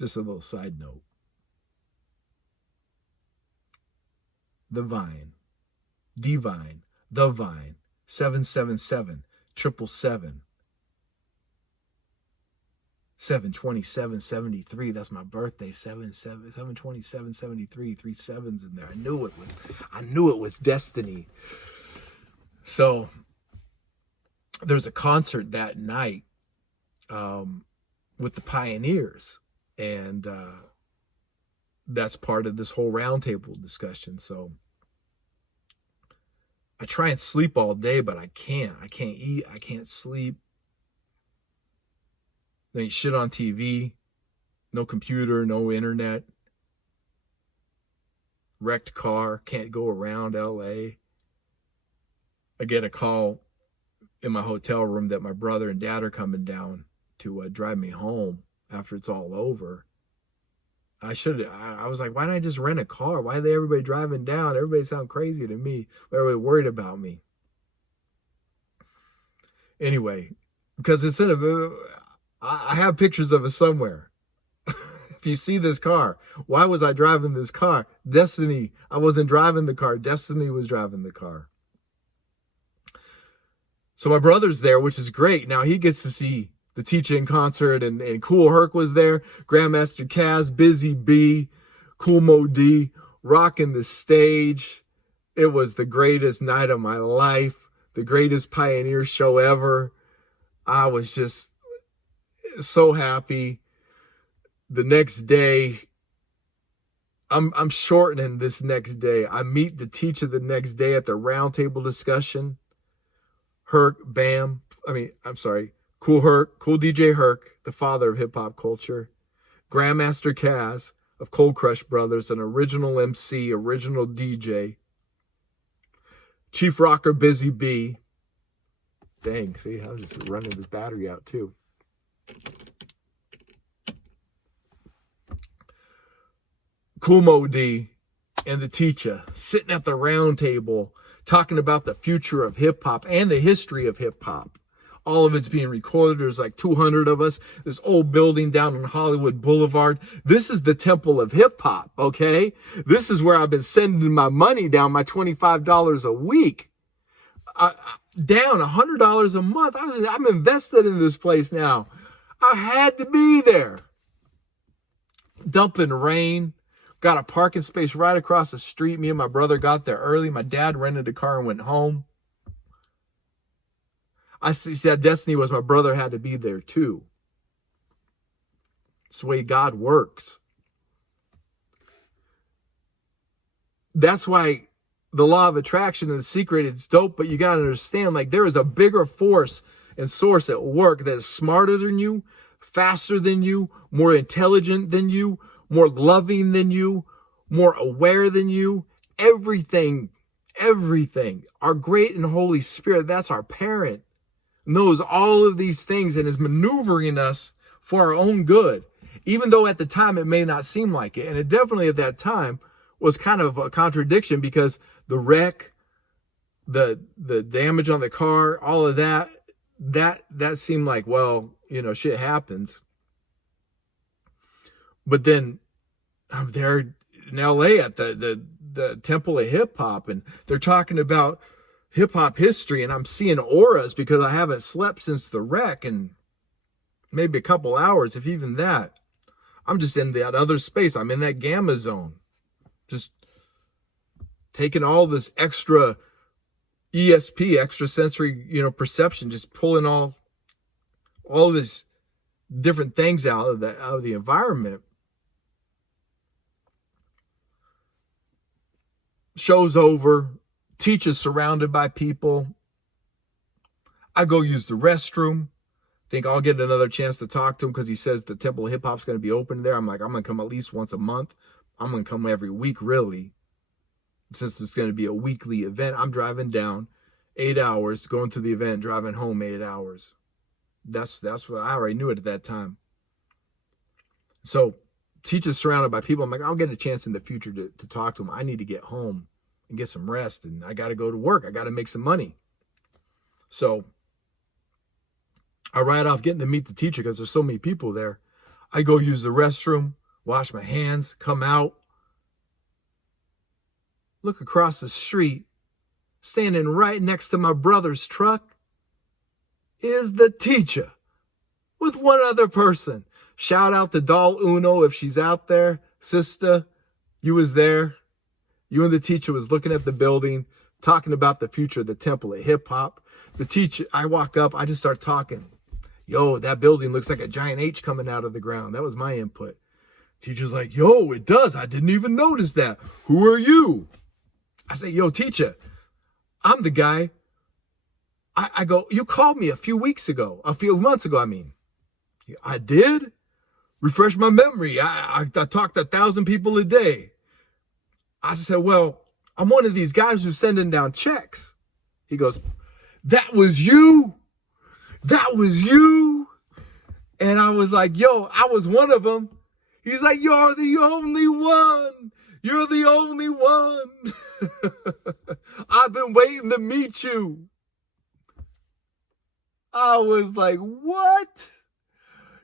Just a little side note. The Vine, Divine, The Vine, 777, 777. 7/27/73. That's my birthday. 7/27/73. 3 sevens in there. I knew it was destiny. So there's a concert that night with the Pioneers, and that's part of this whole roundtable discussion. So I try and sleep all day, but I can't eat, I can't sleep. There ain't shit on TV, no computer, no internet, wrecked car, can't go around LA. I get a call in my hotel room that my brother and dad are coming down to drive me home after it's all over. I was like, why didn't I just rent a car? Why are everybody driving down? Everybody sound crazy to me. Everybody worried about me. Anyway, because instead of, I have pictures of it somewhere. If you see this car, why was I driving this car? Destiny. I wasn't driving the car. Destiny was driving the car. So my brother's there, which is great. Now he gets to see the teacher in concert, and Cool Herc was there, Grandmaster Kaz, Busy B, Cool Mo D, rocking the stage. It was the greatest night of my life, the greatest Pioneer show ever. I was just so happy. The next day, I'm shortening this next day. I meet the teacher the next day at the roundtable discussion. Herc, Bam, Cool Herc, Cool DJ Herc, the father of hip-hop culture. Grandmaster Kaz of Cold Crush Brothers, an original MC, original DJ. Chief Rocker Busy B. Dang, see, I'm just running this battery out too. Cool Mo D and the teacher sitting at the round table talking about the future of hip-hop and the history of hip-hop. All of it's being recorded. There's like 200 of us. This old building down on Hollywood Boulevard. This is the temple of hip-hop, okay? This is where I've been sending my money down, my $25 a week. Down $100 a month. I'm invested in this place now. I had to be there. Dumping rain. Got a parking space right across the street. Me and my brother got there early. My dad rented a car and went home. I said destiny was my brother had to be there too. It's the way God works. That's why the law of attraction and the secret is dope, but you got to understand, like, there is a bigger force and source at work that is smarter than you, faster than you, more intelligent than you, more loving than you, more aware than you. Everything. Our great and Holy Spirit, that's our parent, knows all of these things and is maneuvering us for our own good, even though at the time it may not seem like it. And it definitely at that time was kind of a contradiction, because the wreck, the damage on the car, all of that seemed like, well, shit happens. But then I'm there in LA at the Temple of Hip Hop, and they're talking about hip hop history, and I'm seeing auras because I haven't slept since the wreck, and maybe a couple hours, if even that. I'm just in that other space. I'm in that gamma zone, just taking all this extra ESP, extrasensory, perception, just pulling all this different things out of the environment. Show's over. Teacher's surrounded by people. I go use the restroom. Think I'll get another chance to talk to him because he says the Temple of Hip Hop's going to be open there. I'm like, I'm going to come at least once a month. I'm going to come every week, really. Since it's going to be a weekly event, I'm driving down 8 hours, going to the event, driving home 8 hours. That's what I already knew it at that time. So teacher's surrounded by people. I'm like, I'll get a chance in the future to talk to him. I need to get home and get some rest, and I got to go to work. I got to make some money. So I ride off getting to meet the teacher because there's so many people there. I go use the restroom, wash my hands, come out, look across the street, standing right next to my brother's truck is the teacher with one other person. Shout out to Doll Uno if she's out there. Sister, you was there. You and the teacher was looking at the building, talking about the future of the temple of hip hop. The teacher, I walk up, I just start talking. Yo, that building looks like a giant H coming out of the ground. That was my input. Teacher's like, yo, it does. I didn't even notice that. Who are you? I say, yo, teacher, I'm the guy. I go, you called me a few months ago, I mean. I did? Refresh my memory. I talk to 1,000 people a day. I said, well, I'm one of these guys who's sending down checks. He goes, that was you? That was you? And I was like, yo, I was one of them. He's like, you're the only one. You're the only one. I've been waiting to meet you. I was like, what?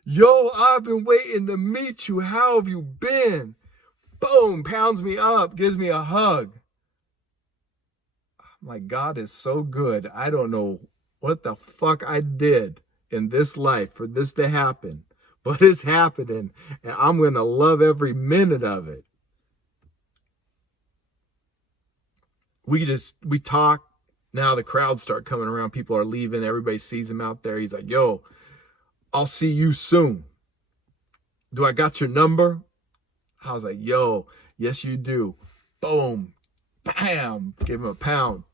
Yo, I've been waiting to meet you. How have you been? Boom, pounds me up, gives me a hug. I'm like, God is so good. I don't know what the fuck I did in this life for this to happen, but it's happening, and I'm going to love every minute of it. We talk. Now the crowds start coming around. People are leaving. Everybody sees him out there. He's like, yo, I'll see you soon. Do I got your number? I was like, yo, yes, you do. Boom. Bam. Gave him a pound.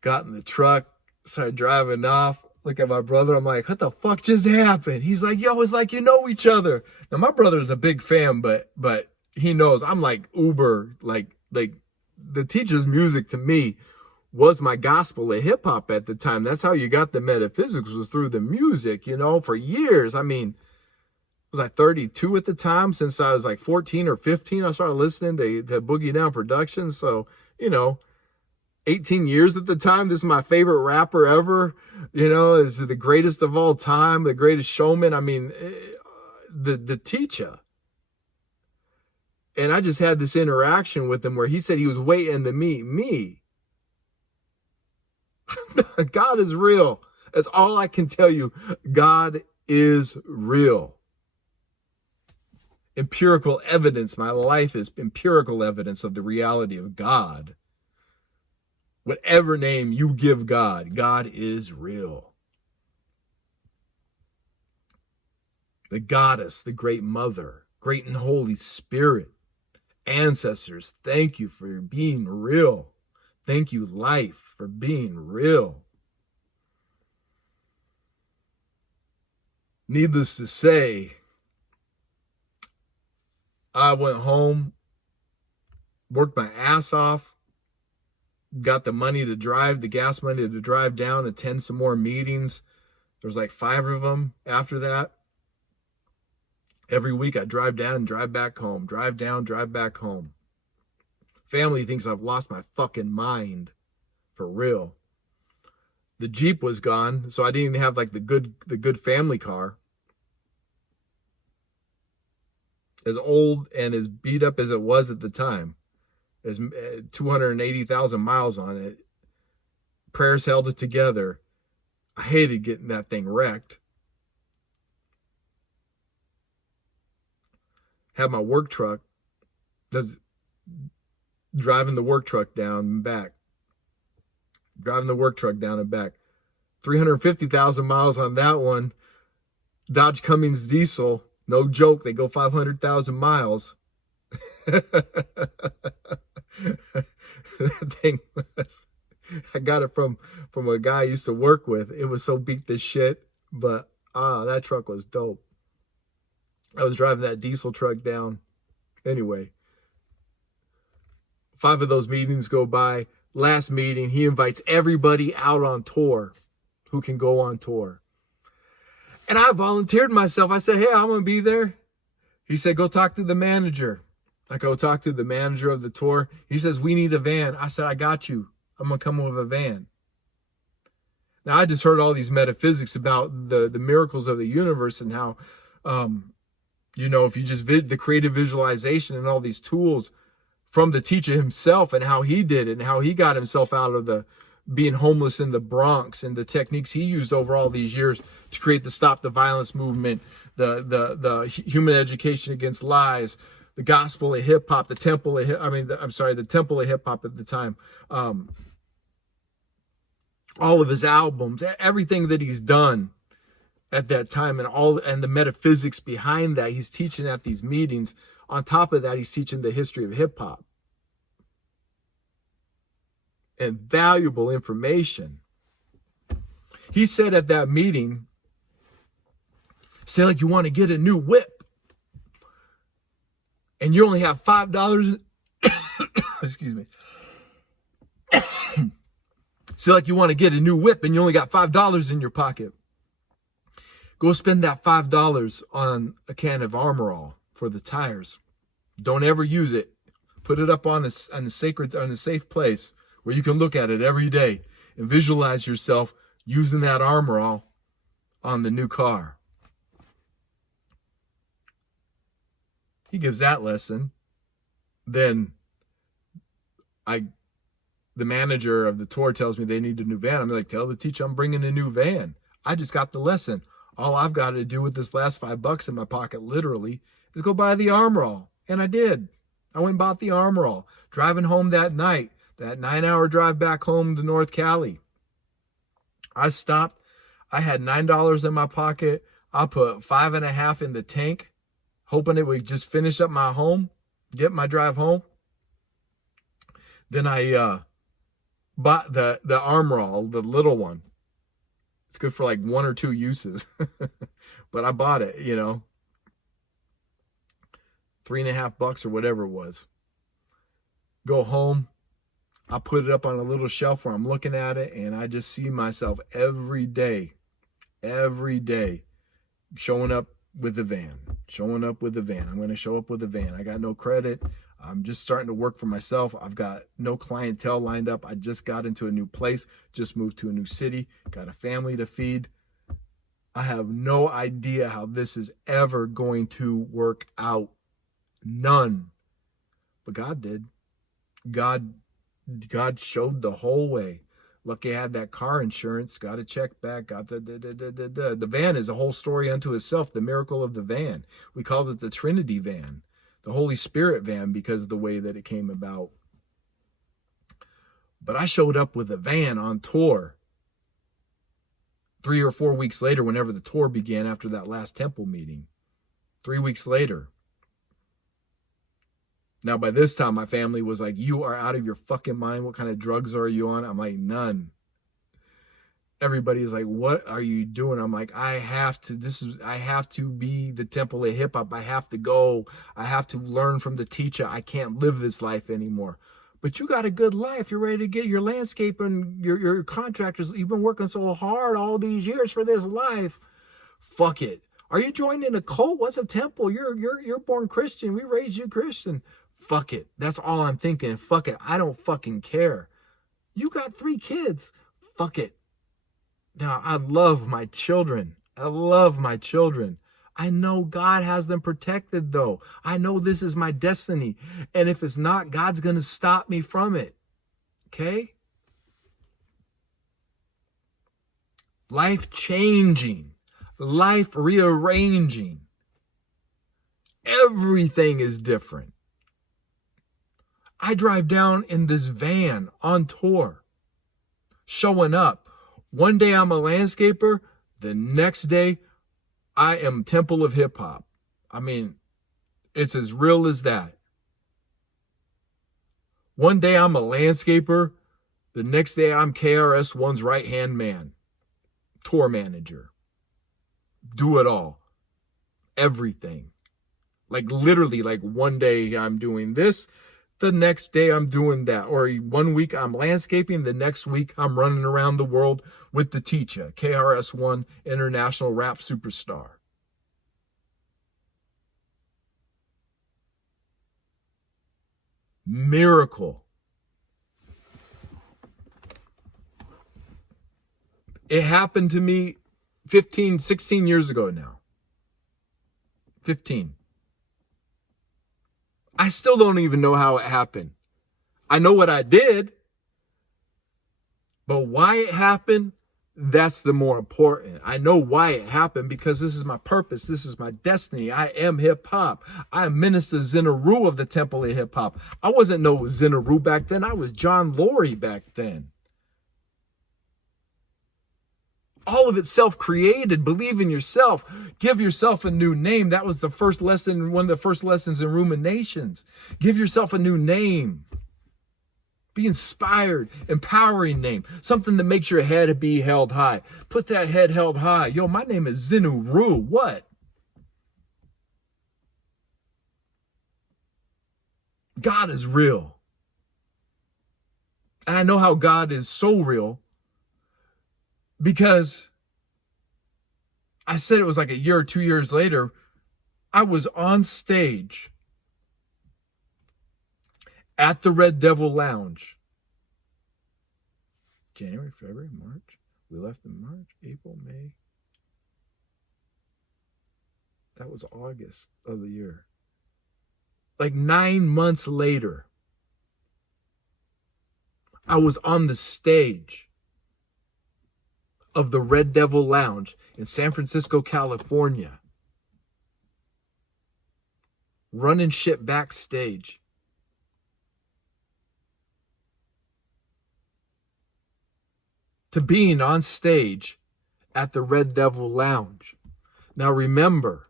Got in the truck. Started driving off. Look at my brother. I'm like, what the fuck just happened? He's like, yo, it's like you know each other. Now, my brother's a big fan, but he knows I'm like uber, like the teacher's music to me was my gospel of hip hop at the time. That's how you got the metaphysics, was through the music, you know, for years. I mean, was I 32 at the time? Since I was like 14 or 15, I started listening to Boogie Down Productions. So, you know, 18 years at the time. This is my favorite rapper ever. You know, this is the greatest of all time, the greatest showman. I mean, the teacher. And I just had this interaction with him where he said he was waiting to meet me. God is real. That's all I can tell you. God is real. Empirical evidence. My life is empirical evidence of the reality of God. Whatever name you give God, God is real. The goddess, the great mother, great and Holy Spirit, ancestors, thank you for being real. Thank you, life, for being real. Needless to say, I went home, worked my ass off, got the money to drive, the gas money to drive down, attend some more meetings. There was like 5 of them after that. Every week I drive down and drive back home, drive down, drive back home. Family thinks I've lost my fucking mind, for real. The Jeep was gone, so I didn't even have like the good family car. As old and as beat up as it was at the time, there's 280,000 miles on it. Prayers held it together. I hated getting that thing wrecked. Had my work truck, driving the work truck down and back. Driving the work truck down and back. 350,000 miles on that one. Dodge Cummins diesel. No joke, they go 500,000 miles. That thing was, I got it from a guy I used to work with. It was so beat to shit, but that truck was dope. I was driving that diesel truck down. Anyway, 5 of those meetings go by. Last meeting, he invites everybody out on tour who can go on tour. And I volunteered myself. I said, hey, I'm going to be there. He said, go talk to the manager. I go talk to the manager of the tour. He says, we need a van. I said, I got you. I'm going to come with a van. Now, I just heard all these metaphysics about the miracles of the universe and how, you know, if you just the creative visualization and all these tools from the teacher himself and how he did it and how he got himself out of the being homeless in the Bronx and the techniques he used over all these years to create the Stop the Violence movement, the human education against lies, the gospel of hip hop, the temple of the temple of hip hop at the time. All of his albums, everything that he's done at that time, and the metaphysics behind that, he's teaching at these meetings. On top of that, he's teaching the history of hip hop and valuable information. He said at that meeting, say like you want to get a new whip and you only have $5. Excuse me. Say like you want to get a new whip and you only got $5 in your pocket. Go spend that $5 on a can of Armor All for the tires. Don't ever use it. Put it up on a safe place where you can look at it every day and visualize yourself using that Armor All on the new car. He gives that lesson. Then the manager of the tour tells me they need a new van. I'm like, tell the teacher I'm bringing a new van. I just got the lesson. All I've got to do with this last $5 in my pocket, literally, is go buy the Armor All. And I did. I went and bought the Armor All. Driving home that night, that 9-hour drive back home to North Cali, I stopped. I had $9 in my pocket. I put $5.50 in the tank, hoping it would just finish up my home, get my drive home. Then I bought the Armor All, the little one. It's good for like 1 or 2 uses. But I bought it, $3.50 or whatever it was. Go home. I put it up on a little shelf where I'm looking at it, and I just see myself every day, showing up with the van. I'm going to show up with a van. I got no credit. I'm just starting to work for myself. I've got no clientele lined up. I just got into a new place, just moved to a new city, got a family to feed. I have no idea how this is ever going to work out. None. But God did. God showed the whole way. Lucky I had that car insurance, got a check back, got the van is a whole story unto itself, the miracle of the van. We called it the Trinity van, the Holy Spirit van, because of the way that it came about. But I showed up with a van on tour 3 or 4 weeks later, whenever the tour began after that last temple meeting. 3 weeks later. Now, by this time, my family was like, you are out of your fucking mind. What kind of drugs are you on? I'm like, none. Everybody is like, what are you doing? I'm like, I have to be the temple of hip hop. I have to go. I have to learn from the teacher. I can't live this life anymore. But you got a good life. You're ready to get your landscape and your contractors. You've been working so hard all these years for this life. Fuck it. Are you joining a cult? What's a temple? You're born Christian. We raised you Christian. Fuck it. That's all I'm thinking. Fuck it. I don't fucking care. You got 3 kids. Fuck it. Now, I love my children. I know God has them protected, though. I know this is my destiny. And if it's not, God's going to stop me from it. Okay? Life changing. Life rearranging. Everything is different. I drive down in this van on tour, showing up. One day I'm a landscaper. The next day I am Temple of Hip Hop. I mean, it's as real as that. One day I'm a landscaper. The next day I'm KRS-One's right-hand man, tour manager. Do it all. Everything. Like literally, like one day I'm doing this. The next day I'm doing that. Or 1 week I'm landscaping. The next week I'm running around the world with the teacher, KRS-One, international rap superstar. Miracle. It happened to me 16 years ago now. 15. I still don't even know how it happened. I know what I did. But why it happened, that's the more important. I know why it happened because this is my purpose. This is my destiny. I am hip hop. I am Minister Zin Uru of the Temple of Hip Hop. I wasn't no Zin Uru back then. I was John Laurie back then. All of it self-created. Believe in yourself. Give yourself a new name. That was the first lesson, one of the first lessons in Ruminations. Give yourself a new name. Be inspired, empowering name. Something that makes your head be held high. Put that head held high. Yo, my name is Zin Uru. What? God is real. And I know how God is so real because I said it was like a year or 2 years later, I was on stage at the Red Devil Lounge. January, February, March. We left in March, April, May. That was August of the year. Like 9 months later, I was on the stage of the Red Devil Lounge in San Francisco, California, running shit backstage. To being on stage at the Red Devil Lounge. Now remember,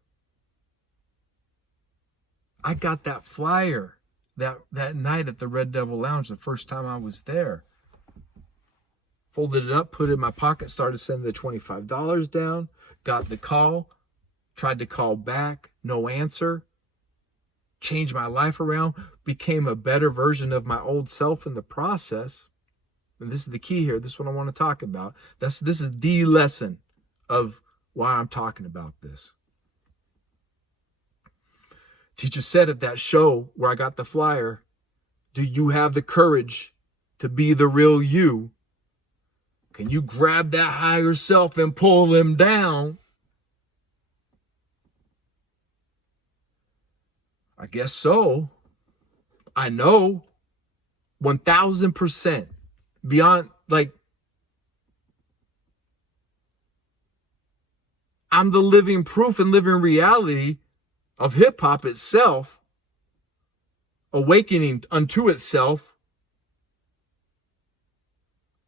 I got that flyer that night at the Red Devil Lounge, the first time I was there. Folded it up, put it in my pocket, started sending the $25 down, got the call, tried to call back, no answer. Changed my life around, became a better version of my old self in the process. And this is the key here. This is what I want to talk about. This is the lesson of why I'm talking about this. Teacher said at that show where I got the flyer, do you have the courage to be the real you? Can you grab that higher self and pull them down? I guess so. I know 1000%. Beyond, like, I'm the living proof and living reality of hip hop itself, awakening unto itself,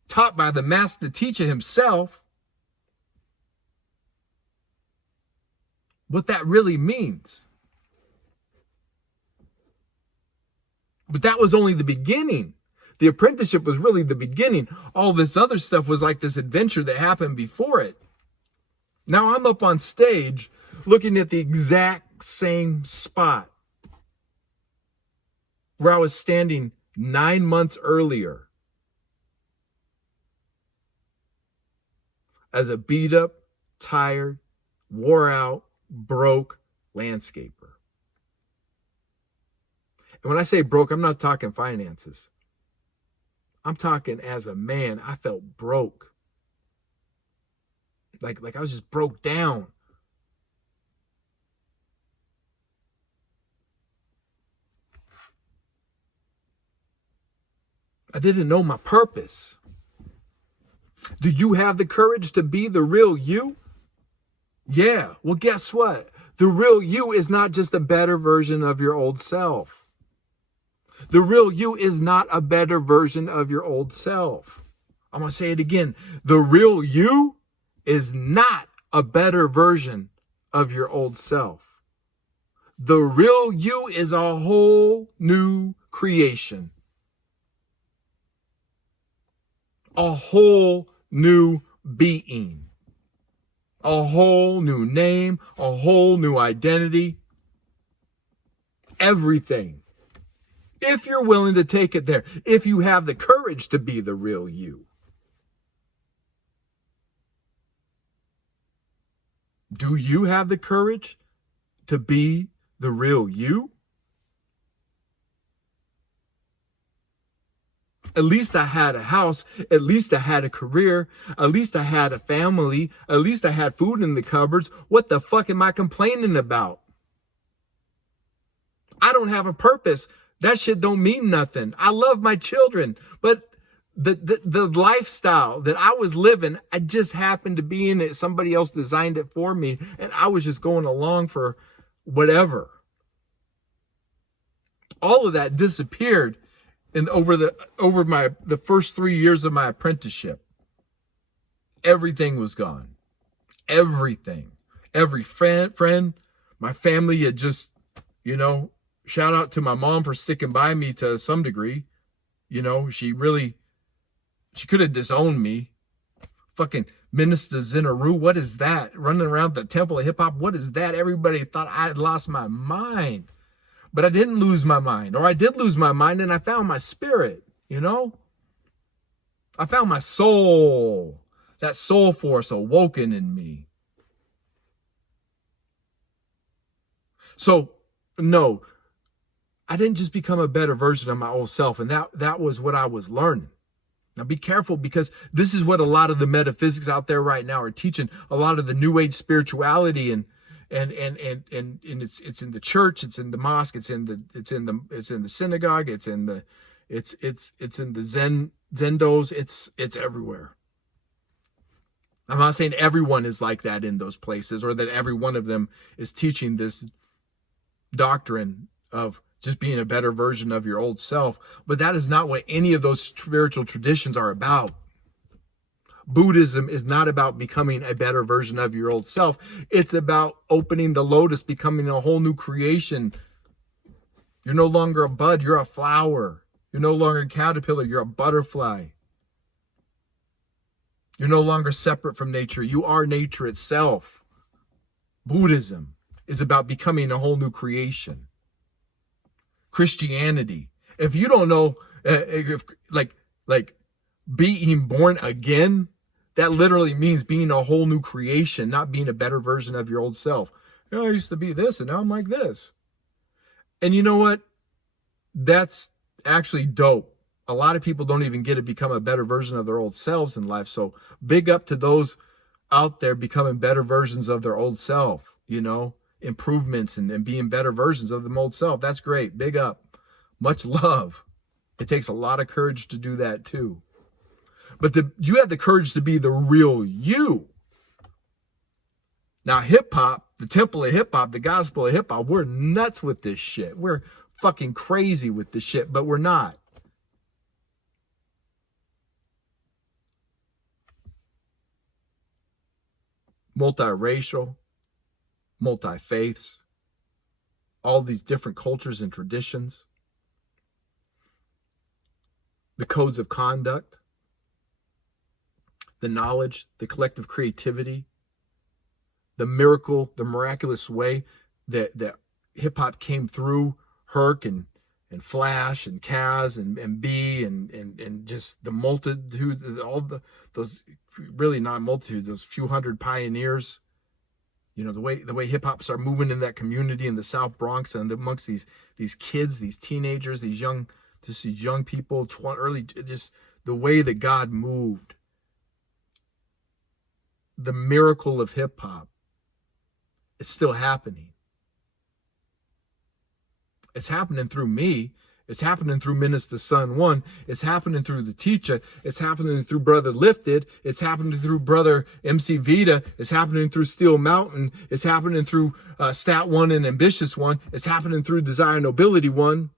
taught by the master teacher himself. What that really means. But that was only the beginning. The apprenticeship was really the beginning. All this other stuff was like this adventure that happened before it. Now I'm up on stage looking at the exact same spot where I was standing 9 months earlier as a beat up, tired, wore out, broke landscaper. And when I say broke, I'm not talking finances. I'm talking as a man, I felt broke. Like I was just broke down. I didn't know my purpose. Do you have the courage to be the real you? Yeah. Well, guess what? The real you is not just a better version of your old self. The real you is not a better version of your old self. I'm going to say it again. The real you is not a better version of your old self. The real you is a whole new creation. A whole new being. A whole new name, a whole new identity. Everything. If you're willing to take it there, if you have the courage to be the real you. Do you have the courage to be the real you? At least I had a house. At least I had a career. At least I had a family. At least I had food in the cupboards. What the fuck am I complaining about? I don't have a purpose. That shit don't mean nothing. I love my children, but the lifestyle that I was living, I just happened to be in it. Somebody else designed it for me, and I was just going along for whatever. All of that disappeared over the first 3 years of my apprenticeship. Everything was gone. Everything. Every friend, my family had just, shout out to my mom for sticking by me to some degree. She could have disowned me. Fucking Minister Zin Uru, what is that? Running around the temple of hip hop, what is that? Everybody thought I had lost my mind. But I didn't lose my mind, or I did lose my mind, and I found my spirit, I found my soul, that soul force awoken in me. So, no, I didn't just become a better version of my old self, and that was what I was learning. Now be careful, because this is what a lot of the metaphysics out there right now are teaching. A lot of the new age spirituality and it's in the church, it's in the mosque, it's in the synagogue, it's in the zendos, it's everywhere. I'm not saying everyone is like that in those places, or that every one of them is teaching this doctrine of just being a better version of your old self, but that is not what any of those spiritual traditions are about. Buddhism is not about becoming a better version of your old self. It's about opening the lotus, becoming a whole new creation. You're no longer a bud, you're a flower. You're no longer a caterpillar, you're a butterfly. You're no longer separate from nature. You are nature itself. Buddhism is about becoming a whole new creation. Christianity, if you don't know, being born again, that literally means being a whole new creation, not being a better version of your old self. I used to be this, and now I'm like this. And you know what? That's actually dope. A lot of people don't even get to become a better version of their old selves in life. So big up to those out there becoming better versions of their old self, improvements and being better versions of the old self. That's great. Big up. Much love. It takes a lot of courage to do that too. But you have the courage to be the real you. Now, hip hop, the temple of hip hop, the gospel of hip hop, we're nuts with this shit. We're fucking crazy with this shit, but we're not. Multiracial, multi-faiths, all these different cultures and traditions, the codes of conduct, the knowledge, the collective creativity, the miraculous way that hip-hop came through Herc and Flash and Kaz and B and just the multitude, those really not multitudes, those few hundred pioneers. The way hip-hop started moving in that community in the South Bronx and amongst these kids, these teenagers, these young people, just the way that God moved. The miracle of hip-hop is still happening. It's happening through me. It's happening through Minister Sun One. It's happening through the teacher. It's happening through Brother Lifted. It's happening through Brother MC Vita. It's happening through Steel Mountain. It's happening through Stat One and Ambitious One. It's happening through Desire Nobility One.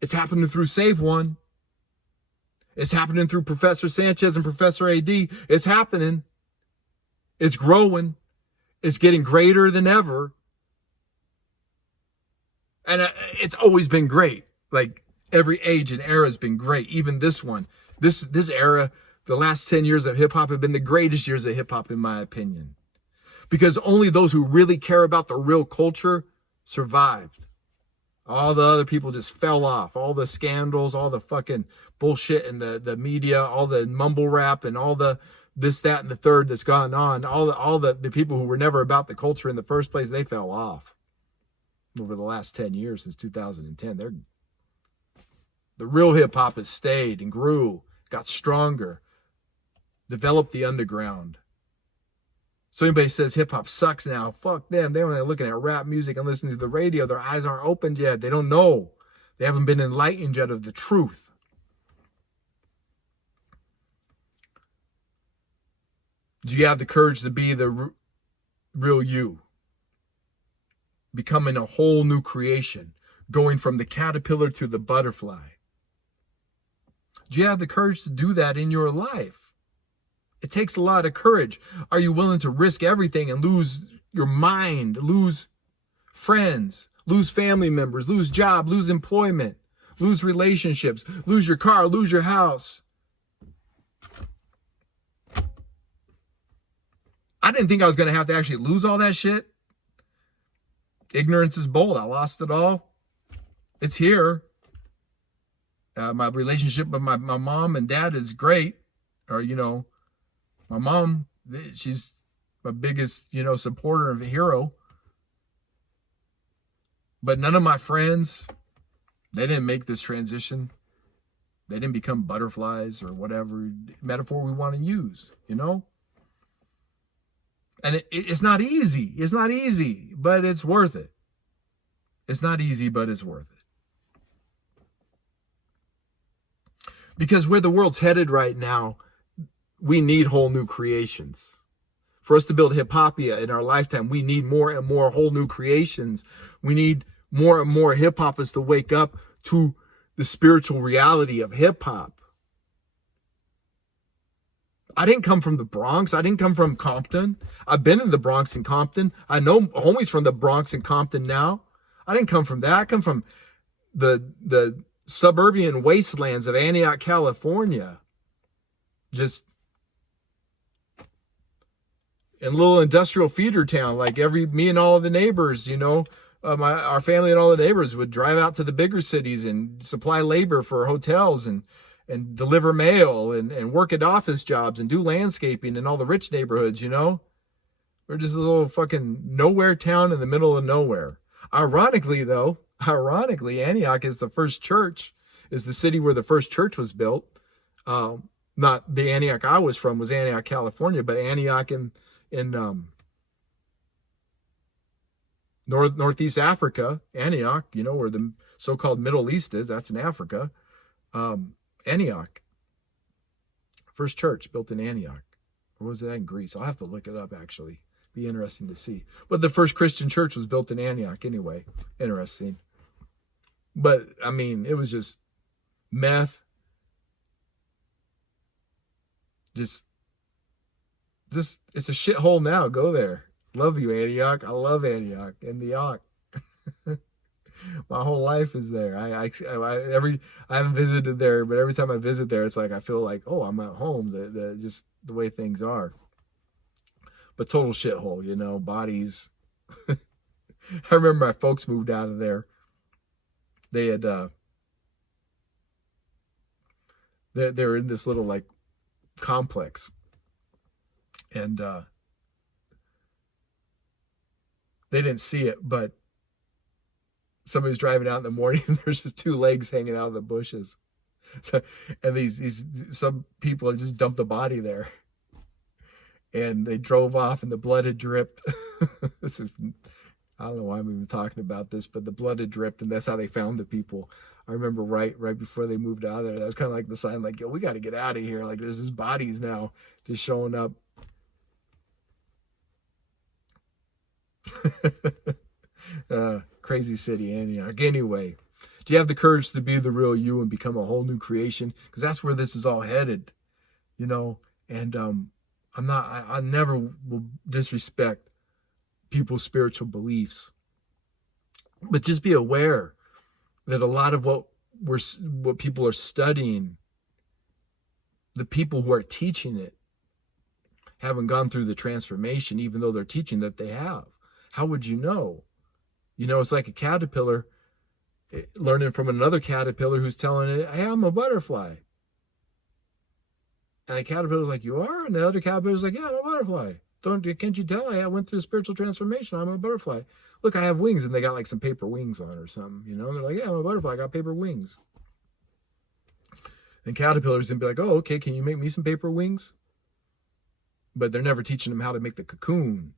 It's happening through Save One. It's happening through Professor Sanchez and Professor AD. It's happening. It's growing. It's getting greater than ever. And it's always been great. Like every age and era has been great. Even this one, this era, the last 10 years of hip hop have been the greatest years of hip hop, in my opinion, because only those who really care about the real culture survived. All the other people just fell off. All the scandals, all the fucking bullshit in the media, all the mumble rap and all the this, that, and the third that's gone on. All the people who were never about the culture in the first place, they fell off over the last 10 years since 2010. The real hip hop has stayed and grew, got stronger, developed the underground. So anybody says hip hop sucks now, fuck them. They're only looking at rap music and listening to the radio. Their eyes aren't opened yet. They don't know. They haven't been enlightened yet of the truth. Do you have the courage to be the real you? Becoming a whole new creation, going from the caterpillar to the butterfly. Do you have the courage to do that in your life? It takes a lot of courage. Are you willing to risk everything and lose your mind, lose friends, lose family members, lose job, lose employment, lose relationships, lose your car, lose your house? I didn't think I was going to have to actually lose all that shit. Ignorance is bold. I lost it all. It's here. My relationship with my mom and dad is great. Or, my mom, she's my biggest, supporter of a hero. But none of my friends, they didn't make this transition. They didn't become butterflies or whatever metaphor we want to use, And it's not easy. It's not easy, but it's worth it. It's not easy, but it's worth it. Because where the world's headed right now, we need whole new creations. For us to build hip-hopia in our lifetime, we need more and more whole new creations. We need more and more hip-hoppers to wake up to the spiritual reality of hip-hop. I didn't come from the Bronx. I didn't come from Compton. I've been in the Bronx and Compton. I know homies from the Bronx and Compton now. I didn't come from that. I come from the suburban wastelands of Antioch, California. Just in a little industrial feeder town, like me and all of the neighbors, our family and all the neighbors would drive out to the bigger cities and supply labor for hotels and deliver mail and work at office jobs and do landscaping in all the rich neighborhoods, We're just a little fucking nowhere town in the middle of nowhere. Ironically, Antioch is the city where the first church was built. Not the Antioch I was from was Antioch, California, but Antioch in Northeast Africa, Antioch, where the so-called Middle East is, that's in Africa. Antioch. First church built in Antioch. Or was that in Greece? I'll have to look it up, actually. Be interesting to see. But the first Christian church was built in Antioch anyway. Interesting. But, it was just meth. Just it's a shithole now. Go there. Love you, Antioch. I love Antioch and the Yock. My whole life is there. I haven't visited there, but every time I visit there, it's like I feel like, oh, I'm at home. Just the way things are. But total shithole, bodies. I remember my folks moved out of there. They had they were in this little like complex, and they didn't see it, but somebody's driving out in the morning and there's just two legs hanging out of the bushes. So, and some people had just dumped the body there, and they drove off and the blood had dripped. I don't know why I'm even talking about this, but the blood had dripped, and that's how they found the people. I remember right before they moved out of there, that was kind of like the sign, like, yo, we got to get out of here. Like, there's these bodies now just showing up. Crazy city, Antioch. Anyway, do you have the courage to be the real you and become a whole new creation? Because that's where this is all headed, and I never will disrespect people's spiritual beliefs, but just be aware that a lot of what people are studying, the people who are teaching it haven't gone through the transformation, even though they're teaching that they have. How would you know? It's like a caterpillar learning from another caterpillar who's telling it, hey, I'm a butterfly. And the caterpillar's like, you are? And the other caterpillar's like, yeah, I'm a butterfly. Can't you tell? I went through a spiritual transformation. I'm a butterfly. Look, I have wings. And they got like some paper wings on or something, They're like, yeah, I'm a butterfly. I got paper wings. And caterpillars can be like, oh, okay, can you make me some paper wings? But they're never teaching them how to make the cocoon,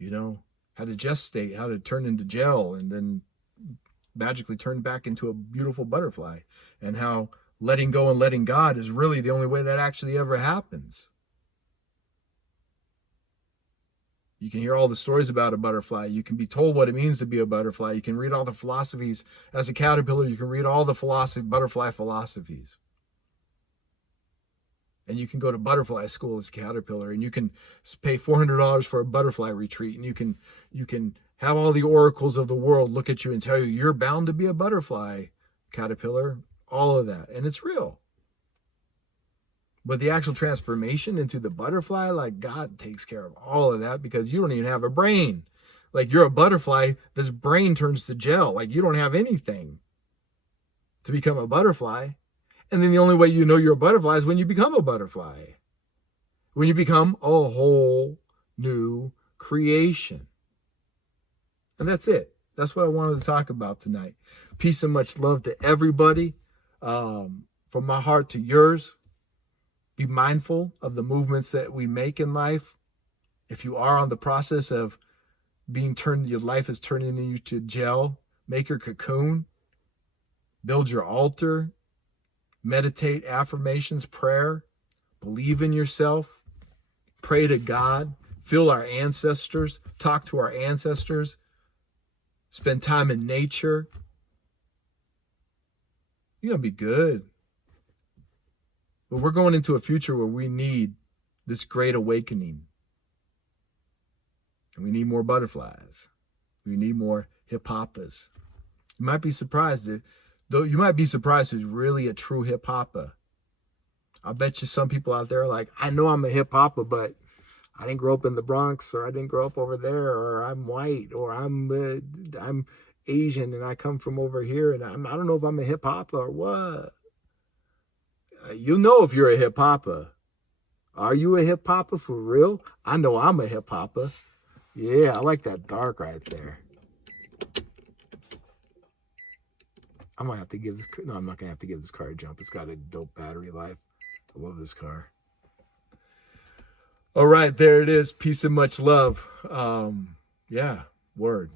how to gestate, how to turn into gel, and then magically turn back into a beautiful butterfly, and how letting go and letting God is really the only way that actually ever happens. You can hear all the stories about a butterfly. You can be told what it means to be a butterfly. You can read all the philosophies. As a caterpillar, you can read all the butterfly philosophies. And you can go to butterfly school as a caterpillar, and you can pay $400 for a butterfly retreat, and you can have all the oracles of the world look at you and tell you you're bound to be a butterfly, caterpillar, all of that. And it's real. But the actual transformation into the butterfly, like, God takes care of all of that, because you don't even have a brain. Like, you're a butterfly, this brain turns to gel. Like, you don't have anything to become a butterfly. And then the only way you know you're a butterfly is when you become a butterfly. When you become a whole new creation. And that's it. That's what I wanted to talk about tonight. Peace and much love to everybody. From my heart to yours. Be mindful of the movements that we make in life. If you are on the process of your life is turning you to gel, make your cocoon, build your altar, meditate, affirmations, prayer, believe in yourself, pray to God, feel our ancestors, talk to our ancestors, spend time in nature. You're going to be good. But we're going into a future where we need this great awakening. And we need more butterflies. We need more hippopas. You might be surprised who's really a true hippopa. I bet you some people out there are like, I know I'm a hippopa, but I didn't grow up in the Bronx, or I didn't grow up over there, or I'm white, or I'm Asian and I come from over here, and I don't know if I'm a hippopa or what. You know if you're a hippopa. Are you a hippopa for real? I know I'm a hippopa. Yeah, I like that dark right there. I might have to give this. No, I'm not going to have to give this car a jump. It's got a dope battery life. I love this car. All right, there it is. Peace and much love. Yeah, word.